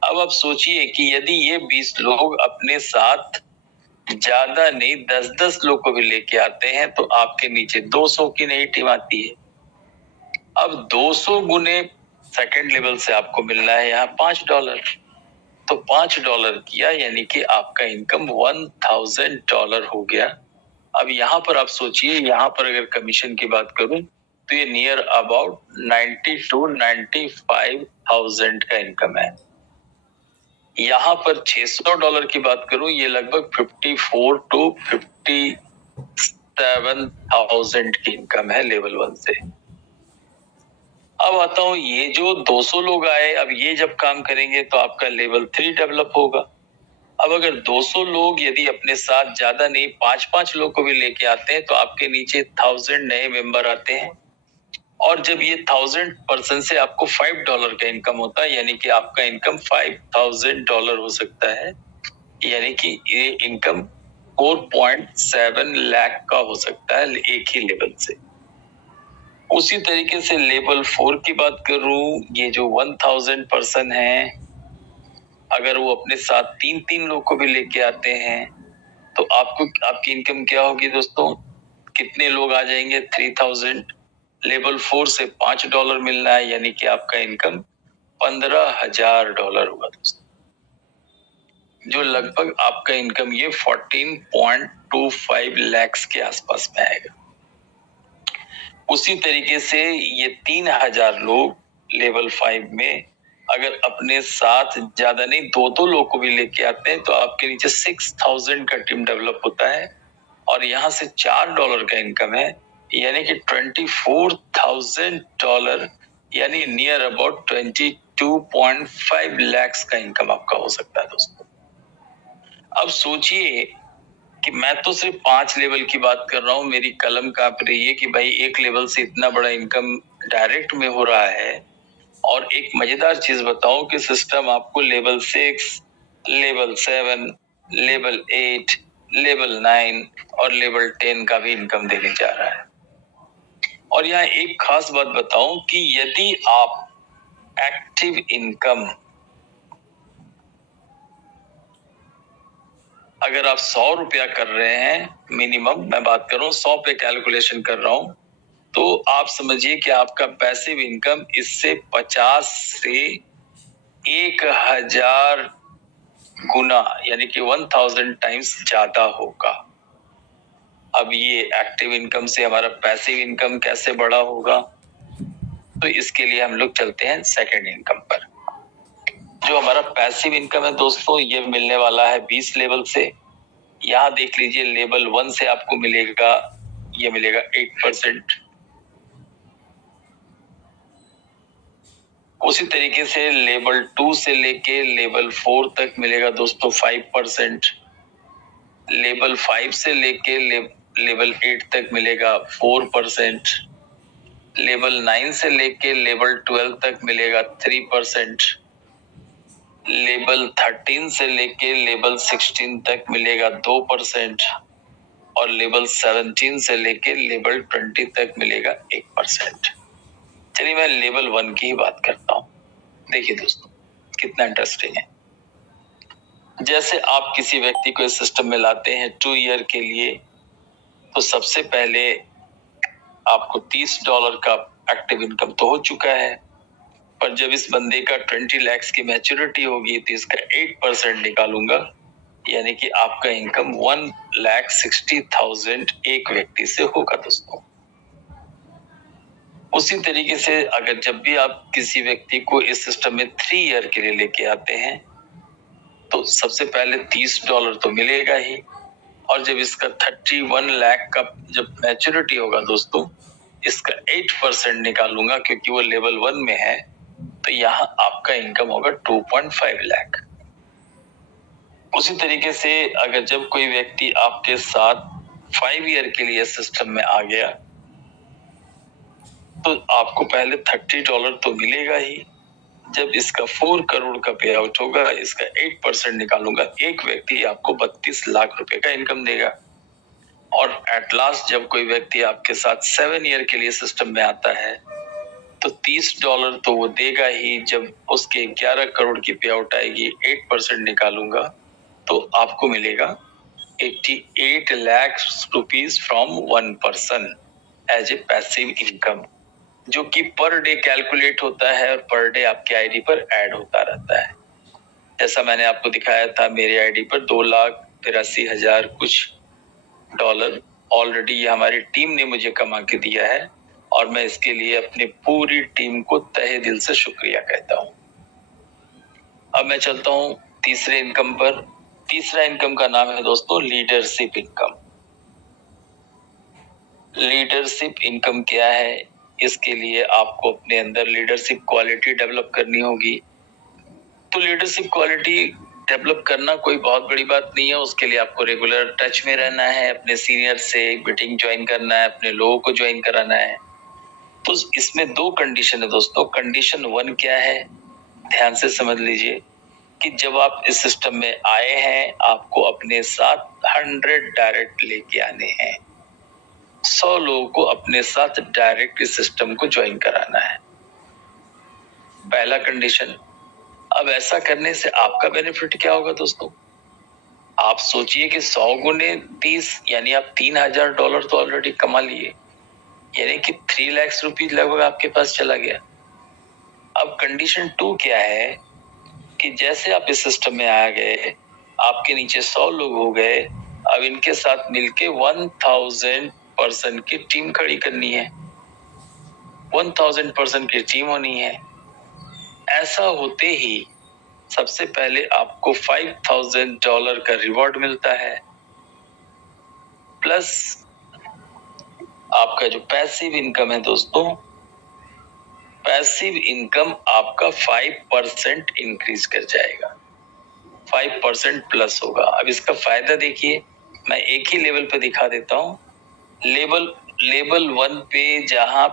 अब आप सोचिए कि यदि ये 20 लोग अपने साथ ज्यादा नहीं 10-10 लोग को भी लेके आते हैं तो आपके नीचे 200 की नई टीम आती है। अब 200 गुने सेकंड लेवल से आपको मिलना है यहाँ $5, तो $5 किया यानी कि आपका इनकम $1000 हो गया। अब यहाँ पर आप सोचिए, यहाँ पर अगर कमीशन की बात करूं तो ये नियर अबाउट 90 to 95,000 का इनकम है। यहाँ पर $600 की बात करूं, ये लगभग 54 to 57,000 की इनकम है लेवल 1 से। अब आता हूं, ये जो 200 लोग आए, अब ये जब काम करेंगे तो आपका लेवल 3 डेवलप होगा। अब अगर 200 लोग यदि अपने साथ ज्यादा नहीं 5-5 लोग को भी लेके आते हैं तो आपके नीचे 1000 नए मेंबर आते हैं, और जब ये 1000 पर्सन से आपको $5 का इनकम होता है, यानी कि आपका इनकम $5000 हो सकता है, यानी कि ये इनकम 4.7 लाख का हो सकता है एक ही लेवल से। उसी तरीके से लेवल 4 की बात करूं, ये जो 1000 पर्सन है, अगर वो अपने साथ 3-3 लोग को भी लेके आते हैं तो आपकी इनकम क्या होगी दोस्तों, कितने लोग आ जाएंगे, 3000। लेवल 4 से $5 मिलना है, यानी कि आपका इनकम $15,000 होगा दोस्तों। जो लगभग आपका इनकम ये 14.25 लाख के आसपास में आएगा। उसी तरीके से ये 3000 लोग लेवल 5 में अगर अपने साथ ज्यादा नहीं 2-2 लोग को भी लेके आते हैं तो आपके नीचे 6000 का टीम डेवलप होता है और यहाँ से $4 का इनकम है, यानी कि $24,000 यानी नियर अबाउट 22.5 लाख का इनकम आपका हो सकता है दोस्तों। अब सोचिए कि मैं तो सिर्फ 5 लेवल की बात कर रहा हूँ, मेरी कलम कांप रही है कि भाई एक लेवल से इतना बड़ा इनकम डायरेक्ट में हो रहा है। और एक मजेदार चीज बताऊं कि सिस्टम आपको लेवल 6, लेवल 7, लेवल 8, लेवल 9 और लेवल 10 का भी इनकम देने जा रहा है। और यहाँ एक खास बात बताऊं कि यदि आप एक्टिव इनकम अगर आप 100 रुपया कर रहे हैं मिनिमम, मैं बात कर रहा हूँ 100 पे कैलकुलेशन कर रहा हूं, तो आप समझिए कि आपका पैसिव इनकम इससे 50 से 1000 गुना यानी कि 1000 टाइम्स ज्यादा होगा। अब ये एक्टिव इनकम से हमारा पैसिव इनकम कैसे बड़ा होगा, तो इसके लिए हम लोग चलते हैं सेकंड इनकम पर। जो हमारा पैसिव इनकम है दोस्तों, ये मिलने वाला है 20 लेवल से। यहाँ देख लीजिए लेवल 1 से आपको मिलेगा, ये मिलेगा 8%। उसी तरीके से लेवल 2 से लेके लेवल 4 तक मिलेगा दोस्तों 5%। लेवल 5 से लेके लेवल 8 तक मिलेगा 4%। लेवल 9 से लेके लेवल 12 तक मिलेगा 3%। लेवल 13 से लेके लेवल 16 तक मिलेगा 2% और लेवल 17 से लेके लेवल 20 तक मिलेगा 1%। चलिए मैं लेवल 1 की ही बात करता हूँ। देखिए दोस्तों कितना इंटरेस्टिंग है। जैसे आप किसी व्यक्ति को इस सिस्टम में लाते हैं 2 ईयर के लिए, तो सबसे पहले आपको $30 का एक्टिव इनकम तो हो चुका है, पर जब इस बंदे का 20 लाख की मैच्योरिटी होगी तो इसका 8% निकालूंगा, यानी कि आपका इनकम 1,60,000 एक व्यक्ति से होगा दोस्तों। उसी तरीके से अगर जब भी आप किसी व्यक्ति को इस सिस्टम में 3 ईयर के लिए लेके आते हैं तो सबसे पहले $30 तो मिलेगा ही, और जब इसका 31 लाख का जब मैच्योरिटी होगा दोस्तों, इसका 8% निकालूंगा क्योंकि वो लेवल 1 में है, तो यहाँ आपका इनकम होगा 2.5 लाख। उसी तरीके से अगर जब कोई व्यक्ति आपके साथ 5 ईयर के लिए सिस्टम में आ गया तो आपको पहले $30 तो मिलेगा ही। जब इसका 4 करोड़ का पे आउट होगा, इसका 8% निकालूंगा, एक व्यक्ति आपको 32 लाख रुपए का इनकम देगा। और एट लास्ट जब कोई व्यक्ति आपके साथ 7 ईयर के लिए सिस्टम में आता है तो $30 तो वो देगा ही। जब उसके 11 करोड़ की पे आउट आएगी, 8% निकालूंगा तो आपको मिलेगा 88 lakh rupees from 1 person as a passive income, जो कि पर डे कैलकुलेट होता है और पर डे आपके आईडी पर ऐड होता रहता है। जैसा मैंने आपको दिखाया था, मेरे आईडी पर 2,83,000 कुछ डॉलर ऑलरेडी ये हमारी टीम ने मुझे कमा के दिया है और मैं इसके लिए अपनी पूरी टीम को तहे दिल से शुक्रिया कहता हूं। अब मैं चलता हूं तीसरे इनकम पर। तीसरा इनकम का नाम है दोस्तों लीडरशिप इनकम। लीडरशिप इनकम क्या है? इसके लिए आपको अपने अंदर लीडरशिप क्वालिटी डेवलप करनी होगी। तो लीडरशिप क्वालिटी डेवलप करना कोई बहुत बड़ी बात नहीं है। उसके लिए आपको रेगुलर टच में रहना है, अपने सीनियर से मीटिंग ज्वाइन करना है, अपने लोगों को ज्वाइन कराना है। तो इसमें 2 कंडीशन है दोस्तों। कंडीशन 1 क्या है, ध्यान से समझ लीजिए कि जब आप इस सिस्टम में आए हैं, आपको अपने साथ 100 डायरेक्ट लेके आने हैं। 100 लोगों को अपने साथ डायरेक्ट इस सिस्टम को ज्वाइन कराना है, पहला कंडीशन। अब ऐसा करने से आपका बेनिफिट क्या होगा दोस्तों? आप सोचिए कि 100 गुने 30 यानी आप $3,000 तो ऑलरेडी कमा लिए, यानी कि 3 लाख रुपीज लगभग आपके पास चला गया। अब कंडीशन 2 क्या है कि जैसे आप इस सिस्टम में आ गए आपके नीचे 100 लोग हो गए, अब इनके साथ मिलके 1000 पर्सन की टीम खड़ी करनी है, 1000 पर्सन की टीम होनी है। ऐसा होते ही सबसे पहले आपको $5000 का रिवॉर्ड मिलता है, प्लस आपका जो पैसिव इनकम है दोस्तों, पैसिव इनकम आपका 5% इंक्रीज कर जाएगा, 5% प्लस होगा। अब इसका फायदा देखिए, मैं एक ही लेवल पे दिखा देता हूँ। लेवल 1 पे जहां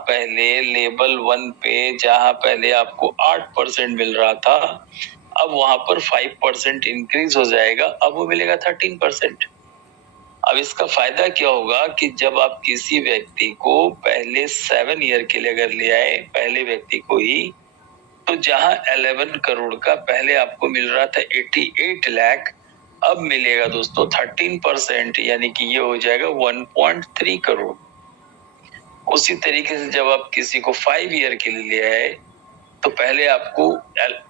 पहले आपको 8% मिल रहा था, अब वहां पर 5% इंक्रीज हो जाएगा, अब वो मिलेगा 13%। अब इसका फायदा क्या होगा कि जब आप किसी व्यक्ति को पहले 7 ईयर के लिए अगर ले आए, पहले व्यक्ति को ही, तो जहां 11 करोड़ का पहले आपको मिल रहा था 88 लाख, अब मिलेगा दोस्तों 13%, यानी कि ये हो जाएगा 1.3 करोड़। उसी तरीके से जब आप किसी को 5 ईयर के लिए ले आए, तो पहले आपको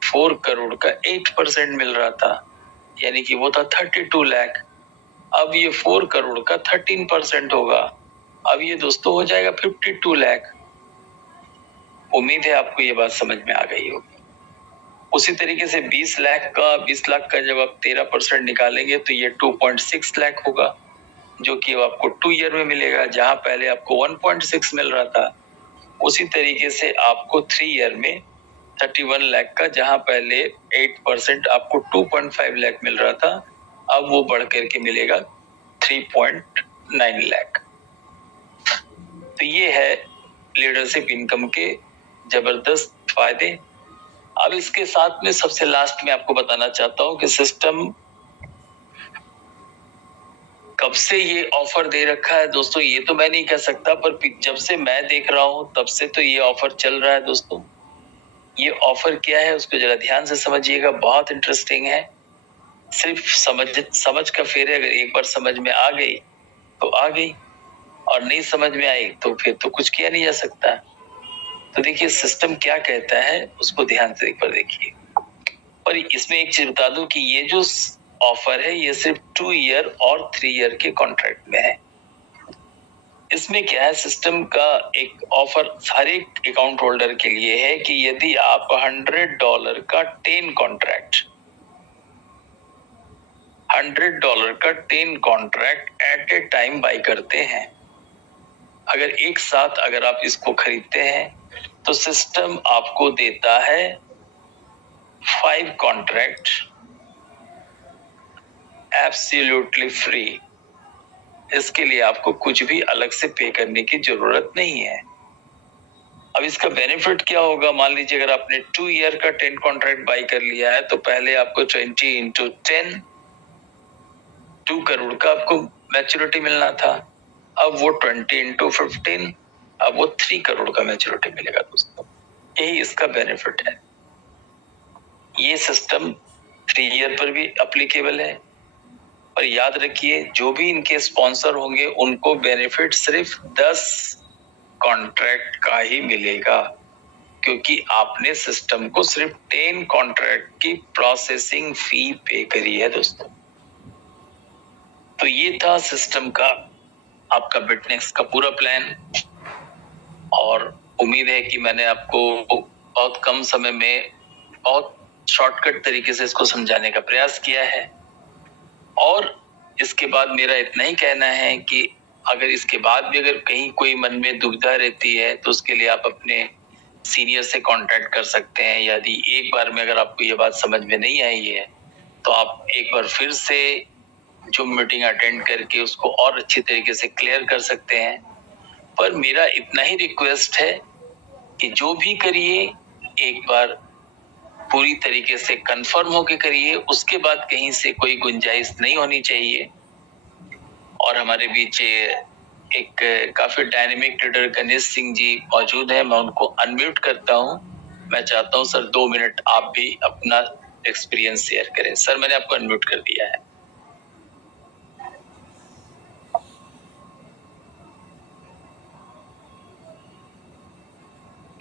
4 करोड़ का 8% मिल रहा था, यानी कि वो था 32 लाख। अब ये 4 करोड़ का 13% होगा, अब ये दोस्तों हो जाएगा 52 लाख। उम्मीद है आपको ये बात समझ में आ गई होगी। उसी तरीके से 20 लाख का जब आप 13% निकालेंगे तो ये 2.6 लाख होगा, जो कि आपको 2 ईयर में मिलेगा, जहां पहले आपको 1.6 मिल रहा था। उसी तरीके से आपको 3 ईयर में 31 लाख का, जहां पहले 8% आपको 2.5 लाख मिल रहा था, अब वो बढ़ करके मिलेगा 3.9 लाख। तो ये है लीडरशिप इनकम के जबरदस्त फायदे। अब इसके साथ में सबसे लास्ट में आपको बताना चाहता हूं कि सिस्टम कब से ये ऑफर दे रखा है दोस्तों, ये तो मैं नहीं कह सकता, पर जब से मैं देख रहा हूं तब से तो ये ऑफर चल रहा है दोस्तों। ये ऑफर क्या है उसको जरा ध्यान से समझिएगा, बहुत इंटरेस्टिंग है। सिर्फ समझ का फेर है, अगर एक बार समझ में आ गई तो आ गई, और नहीं समझ में आई तो फिर तो कुछ किया नहीं जा सकता। तो देखिए सिस्टम क्या कहता है उसको ध्यान से एक बार देखिए। और इसमें एक चीज बता दूं कि ये जो ऑफर है ये सिर्फ 2 ईयर और 3 ईयर के कॉन्ट्रैक्ट में है। इसमें क्या है, सिस्टम का एक ऑफर हर एक अकाउंट होल्डर के लिए है कि यदि आप $100 का 10 contract at a time buy करते हैं, अगर एक साथ अगर आप इसको खरीदते हैं तो सिस्टम आपको देता है 5 कॉन्ट्रैक्ट एब्सोल्युटली फ्री। इसके लिए आपको कुछ भी अलग से पे करने की जरूरत नहीं है। अब इसका बेनिफिट क्या होगा, मान लीजिए अगर आपने 2 ईयर का 10 कॉन्ट्रैक्ट बाय कर लिया है, तो पहले आपको 20 into 10 2 करोड़ का आपको मैच्योरिटी मिलना था, अब वो 20 into 15, अब वो 3 करोड़ का मैच्योरिटी मिलेगा दोस्तों। यही इसका बेनिफिट है। ये सिस्टम 3 ईयर पर भी एप्लीकेबल है, और याद रखिए जो भी इनके स्पॉन्सर होंगे उनको बेनिफिट सिर्फ 10 कॉन्ट्रैक्ट का ही मिलेगा, क्योंकि आपने सिस्टम को सिर्फ 10 कॉन्ट्रैक्ट की प्रोसेसिंग फी पे करी है दोस्तों। तो ये था सिस्टम का आपका बिटनेक्स का पूरा प्लान, और उम्मीद है कि मैंने आपको बहुत कम समय में बहुत शॉर्टकट तरीके से इसको समझाने का प्रयास किया है। और इसके बाद मेरा इतना ही कहना है कि अगर इसके बाद भी अगर कहीं कोई मन में दुविधा रहती है तो उसके लिए आप अपने सीनियर से कांटेक्ट कर सकते हैं। यदि एक बार में अगर आपको ये बात समझ में नहीं आई है तो आप एक बार फिर से जो मीटिंग अटेंड करके उसको और अच्छी तरीके से क्लियर कर सकते हैं। पर मेरा इतना ही रिक्वेस्ट है कि जो भी करिए एक बार पूरी तरीके से कंफर्म होके करिए, उसके बाद कहीं से कोई गुंजाइश नहीं होनी चाहिए। और हमारे बीच एक काफी डायनेमिक ट्रेडर गणेश सिंह जी मौजूद है, मैं उनको अनम्यूट करता हूं। मैं चाहता हूं सर 2 मिनट आप भी अपना एक्सपीरियंस शेयर करें। सर मैंने आपको अनम्यूट कर दिया है।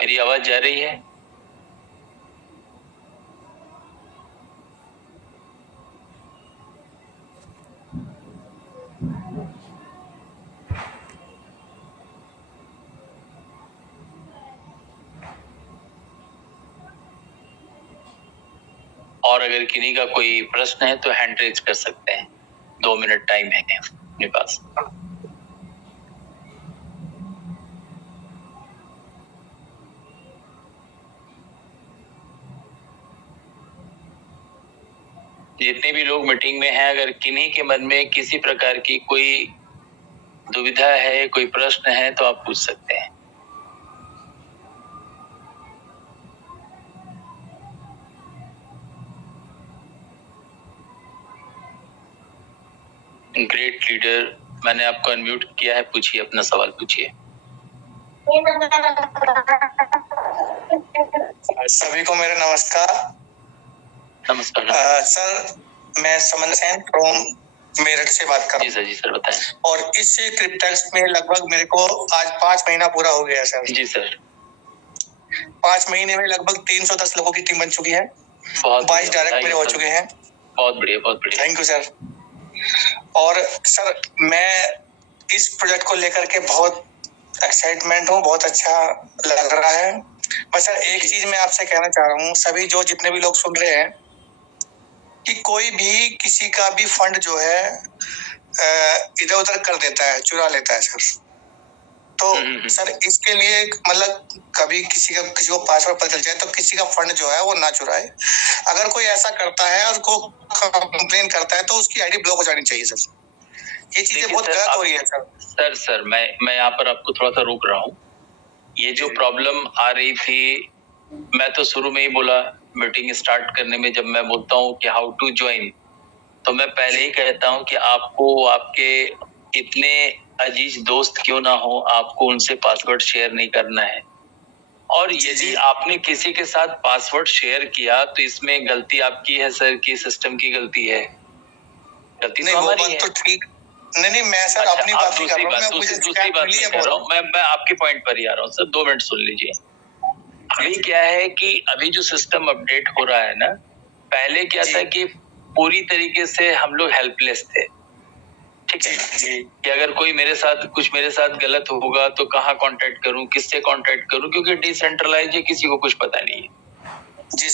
मेरी आवाज जा रही है? और अगर किन्हीं का कोई प्रश्न है तो हैंड रेज कर सकते हैं। 2 मिनट टाइम है अपने पास। जितने भी लोग मीटिंग में हैं, अगर किन्हीं के मन में किसी प्रकार की कोई दुविधा है, कोई प्रश्न है तो आप पूछ सकते हैं। ग्रेट लीडर, मैंने आपको अनम्यूट किया है, पूछिए, अपना सवाल पूछिए। सभी को मेरा नमस्कार। नमस्कार। सर, मैं समन सेन फ्रॉम मेरठ से बात कर रहा हूँ। जी सर, बताएं। और इस क्रिप्टेक्स में लगभग मेरे को आज 5 महीना पूरा हो गया सर। जी सर। 5 महीने में लगभग 310 लोगों की टीम बन चुकी है। 22 डायरेक्ट मेरे हो चुके हैं। बहुत बढ़िया, बहुत बढ़िया। Thank you sir. और सर, मैं इस प्रोजेक्ट को लेकर के बहुत एक्साइटमेंट हूँ, बहुत अच्छा लग रहा है। बस सर, एक चीज मैं आपसे कहना चाह रहा हूँ, सभी जितने भी लोग सुन रहे हैं, कि कोई भी किसी का भी फंड जो है इधर उधर कर देता है, चुरा लेता है सर। तो सर, इसके लिए मतलब कभी किसी को पासवर्ड पता चल जाए तो किसी का फंड जो है वो ना चुराए। अगर कोई ऐसा करता है और को कंप्लेन करता है तो उसकी आईडी ब्लॉक हो जानी चाहिए सर। ये चीजें बहुत गलत हो रही है सर। मैं यहाँ पर आपको थोड़ा सा रोक रहा हूँ। ये जो प्रॉब्लम आ रही थी, मैं तो शुरू में ही बोला मीटिंग स्टार्ट करने में, जब मैं बोलता हूँ कि हाउ टू ज्वाइन, तो मैं पहले ही कहता हूँ कि आपको आपके इतने अजीज दोस्त क्यों ना हो, आपको उनसे पासवर्ड शेयर नहीं करना है। और यदि आपने किसी के साथ पासवर्ड शेयर किया तो इसमें गलती आपकी है सर कि सिस्टम की गलती है? गलती तो हमारी है। तो ठीक नहीं, मैं सर अपनी बात नहीं कर रहा हूं, मैं दूसरी बात नहीं कर रहा हूं, मैं आपके पॉइंट पर ही आ रहा हूं सर। 2 मिनट सुन लीजिए। अभी क्या है कि अभी जो सिस्टम अपडेट हो रहा है ना, पहले क्या था कि पूरी तरीके से हम लोग हेल्पलेस थे, ठीक है ना, कि अगर कोई मेरे साथ गलत होगा तो कहाँ कांटेक्ट करूं, किससे कांटेक्ट करूं, क्योंकि डिसेंट्रलाइज है, किसी को कुछ पता नहीं है।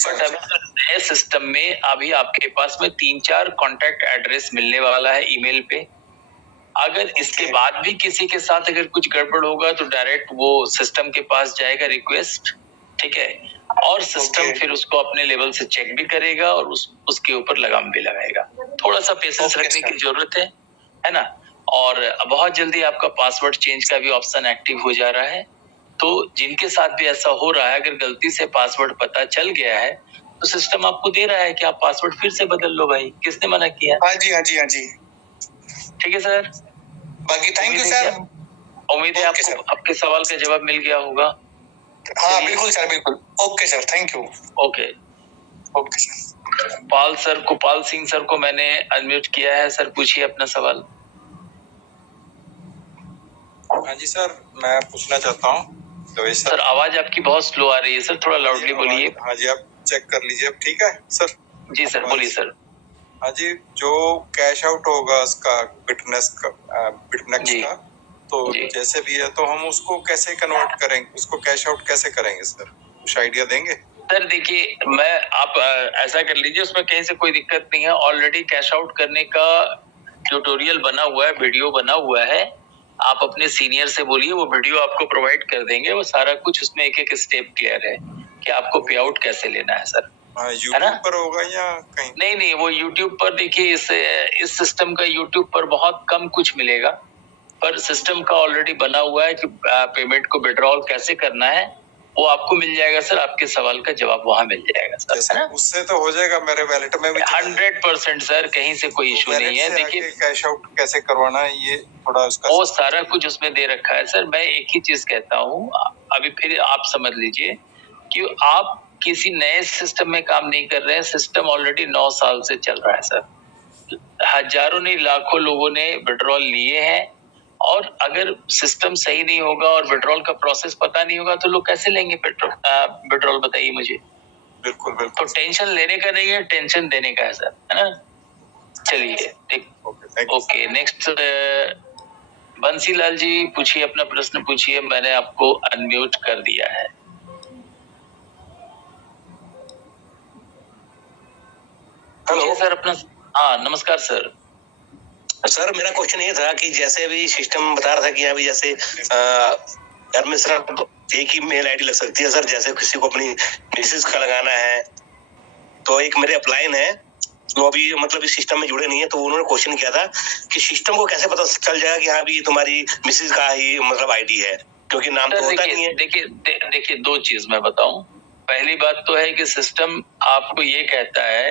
बट अभी नए सिस्टम में अभी आपके पास में 3-4 कांटेक्ट एड्रेस मिलने वाला है ईमेल पे। अगर इसके बाद भी किसी के साथ अगर कुछ गड़बड़ होगा तो डायरेक्ट वो सिस्टम के पास जाएगा रिक्वेस्ट, ठीक है, और सिस्टम फिर उसको अपने लेवल से चेक भी करेगा और उसके ऊपर लगाम भी लगाएगा। थोड़ा सा पेशेंस रखने की जरूरत है ना। और बहुत जल्दी आपका पासवर्ड चेंज का भी ऑप्शन एक्टिव हो जा रहा है। तो जिनके साथ भी ऐसा हो रहा है, अगर गलती से पासवर्ड पता चल गया है तो सिस्टम आपको दे रहा है कि आप पासवर्ड फिर से बदल लो भाई, किसने मना किया? हाँ जी। ठीक है सर। बाकी थैंक यू सर। उम्मीद है आपको आपके सवाल का जवाब मिल गया होगा। हाँ बिल्कुल सर, बिल्कुल। Okay sir, thank you. Okay sir. Gopal Singh sir को मैंने अनम्यूट किया है। सर पूछिए अपना सवाल। हाँ जी सर, मैं पूछना चाहता हूँ सर आवाज आपकी बहुत स्लो आ रही है सर, थोड़ा लाउडली बोलिए। हाँ जी, आप चेक कर लीजिए, अब ठीक है सर? जी सर, बोलिए सर। हाँ जी, जो कैश आउट होगा उसका बिटनेक्स का, तो जैसे भी है तो हम उसको कैसे कन्वर्ट करेंगे, उसको कैश आउट कैसे करेंगे सर? कुछ आइडिया देंगे? सर देखिए, आप ऐसा कर लीजिए, उसमें कहीं से कोई दिक्कत नहीं है। ऑलरेडी कैश आउट करने का ट्यूटोरियल बना हुआ है, वीडियो बना हुआ है। आप अपने सीनियर से बोलिए, वो वीडियो आपको प्रोवाइड कर देंगे। वो सारा कुछ उसमें एक स्टेप क्लियर है कि आपको पे आउट कैसे लेना है सर। यूट्यूब पर होगा या कहीं? नहीं, वो यूट्यूब पर देखिए, इस सिस्टम का यूट्यूब पर बहुत कम कुछ मिलेगा, पर सिस्टम का ऑलरेडी बना हुआ है कि पेमेंट को विड्रॉल कैसे करना है, वो आपको मिल जाएगा सर। आपके सवाल का जवाब वहाँ मिल जाएगा सर, है ना? उससे तो हो जाएगा, मेरे वैलेट में भी 100% सर, कहीं से कोई इशू नहीं है। देखिए कैश आउट कैसे करवाना है, ये थोड़ा उसका वो सारा कुछ उसमें दे रखा है सर। मैं एक ही चीज कहता हूँ, अभी फिर आप समझ लीजिए कि आप किसी नए सिस्टम में काम नहीं कर रहे हैं। सिस्टम ऑलरेडी 9 साल से चल रहा है सर। हजारों नहीं, लाखों लोगों ने विड्रॉल लिए हैं, और अगर सिस्टम सही नहीं होगा और विड्रॉल का प्रोसेस पता नहीं होगा तो लोग कैसे लेंगे विड्रॉल, बताइए मुझे। बिल्कुल। तो टेंशन लेने का नहीं है, टेंशन देने का है सर, है ना। चलिए ठीक, ओके। नेक्स्ट बंसीलाल जी पूछिए, अपना प्रश्न पूछिए। मैंने आपको अनम्यूट कर दिया है। हेलो सर अपना। हाँ नमस्कार सर। सर मेरा क्वेश्चन ये था कि जैसे अभी सिस्टम बता रहा था कि अभी जैसे घर में सिर्फ एक ही मेल आईडी लग सकती है सर, जैसे किसी को अपनी मिसेज का लगाना है तो एक मेरे अपलाइन है जो अभी मतलब इस सिस्टम में जुड़े नहीं है, तो उन्होंने क्वेश्चन किया था कि सिस्टम को कैसे पता चल जाएगा कि हाँ भी तुम्हारी मिसेज का ही मतलब आईडी है, क्योंकि नाम तो होता नहीं है। देखिए दो चीज मैं बताऊं। पहली बात तो है कि सिस्टम आपको ये कहता है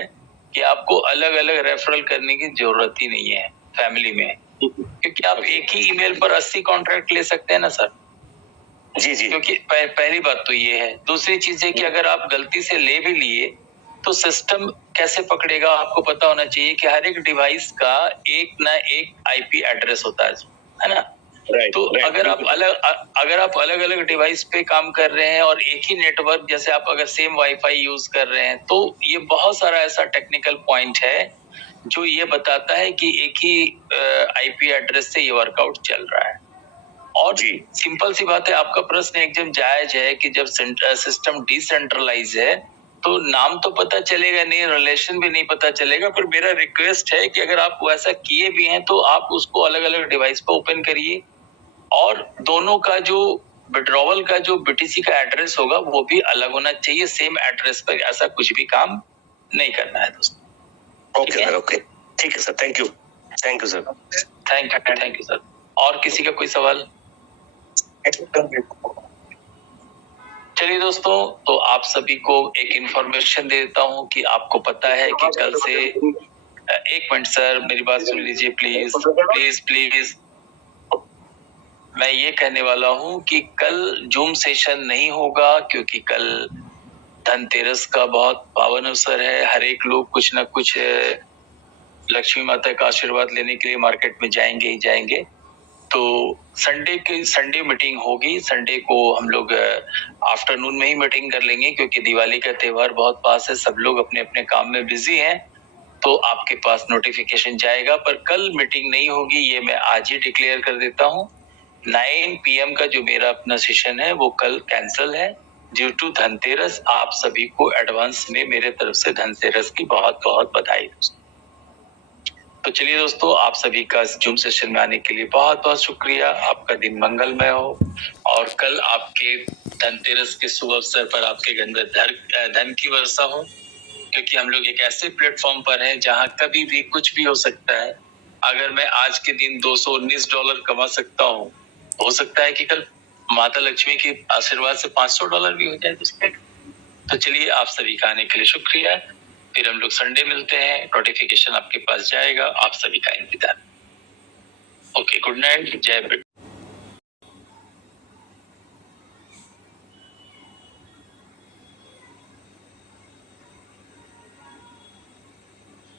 कि आपको अलग अलग रेफरल करने की जरूरत ही नहीं है फैमिली में, क्योंकि आप एक ही ईमेल पर 80 कॉन्ट्रैक्ट ले सकते हैं ना सर। जी जी। क्योंकि पहली बात तो ये है। दूसरी चीज है कि अगर आप गलती से ले भी लिए तो सिस्टम कैसे पकड़ेगा, आपको पता होना चाहिए कि हर एक डिवाइस का एक ना एक आईपी एड्रेस होता है ना। तो अगर आप अलग अलग डिवाइस पे काम कर रहे हैं और एक ही नेटवर्क, जैसे आप अगर सेम वाईफाई यूज कर रहे हैं, तो ये बहुत सारा ऐसा टेक्निकल पॉइंट है जो ये बताता है कि एक ही आईपी एड्रेस से ये वर्कआउट चल रहा है। और सिंपल सी बात है, आपका प्रश्न एकदम जायज है कि जब सिस्टम डिसेंट्रलाइज है तो नाम तो पता चलेगा नहीं, रिलेशन भी नहीं पता चलेगा। पर मेरा रिक्वेस्ट है कि अगर आप वैसा किए भी हैं तो आप उसको अलग अलग डिवाइस पर ओपन करिए, और दोनों का जो विड्रॉवल का जो बीटीसी का एड्रेस होगा वो भी अलग होना चाहिए। सेम एड्रेस पर ऐसा कुछ भी काम नहीं करना है दोस्तों। ओके सर, ओके ठीक है sir, thank you sir. Thank you sir. और किसी का कोई सवाल? चलिए दोस्तों, तो आप सभी को एक इंफॉर्मेशन दे देता हूं कि आपको पता है कि कल से एक मिनट सर, मेरी बात सुन लीजिए प्लीज प्लीज प्लीज। मैं ये कहने वाला हूं कि कल जूम सेशन नहीं होगा, क्योंकि कल धनतेरस का बहुत पावन अवसर है। हर एक लोग कुछ ना कुछ लक्ष्मी माता का आशीर्वाद लेने के लिए मार्केट में जाएंगे ही जाएंगे। तो संडे मीटिंग होगी। संडे को हम लोग आफ्टरनून में ही मीटिंग कर लेंगे, क्योंकि दिवाली का त्योहार बहुत पास है, सब लोग अपने अपने काम में बिजी हैं। तो आपके पास नोटिफिकेशन जाएगा, पर कल मीटिंग नहीं होगी, ये मैं आज ही डिक्लेयर कर देता हूँ। 9 PM का जो मेरा अपना सेशन है वो कल कैंसिल है ड्यू टू धनतेरस। आप सभी को एडवांस में मेरे तरफ से धनतेरस की बहुत बहुत बधाई। तो चलिए दोस्तों, आप सभी का जूम सेशन में आने के लिए बहुत बहुत शुक्रिया। आपका दिन मंगलमय हो, और कल आपके धनतेरस के शुभ अवसर पर आपके घर में धन की वर्षा हो, क्योंकि हम लोग एक ऐसे प्लेटफॉर्म पर हैं जहां कभी भी कुछ भी हो सकता है। अगर मैं आज के दिन $219 कमा सकता हूँ, हो सकता है कि कल माता लक्ष्मी के आशीर्वाद से $500 भी हो जाए दोस्तों। तो चलिए, आप सभी का आने के लिए शुक्रिया। फिर हम लोग संडे मिलते हैं, नोटिफिकेशन आपके पास जाएगा। आप सभी का इंतजार। ओके, गुड नाइट, जय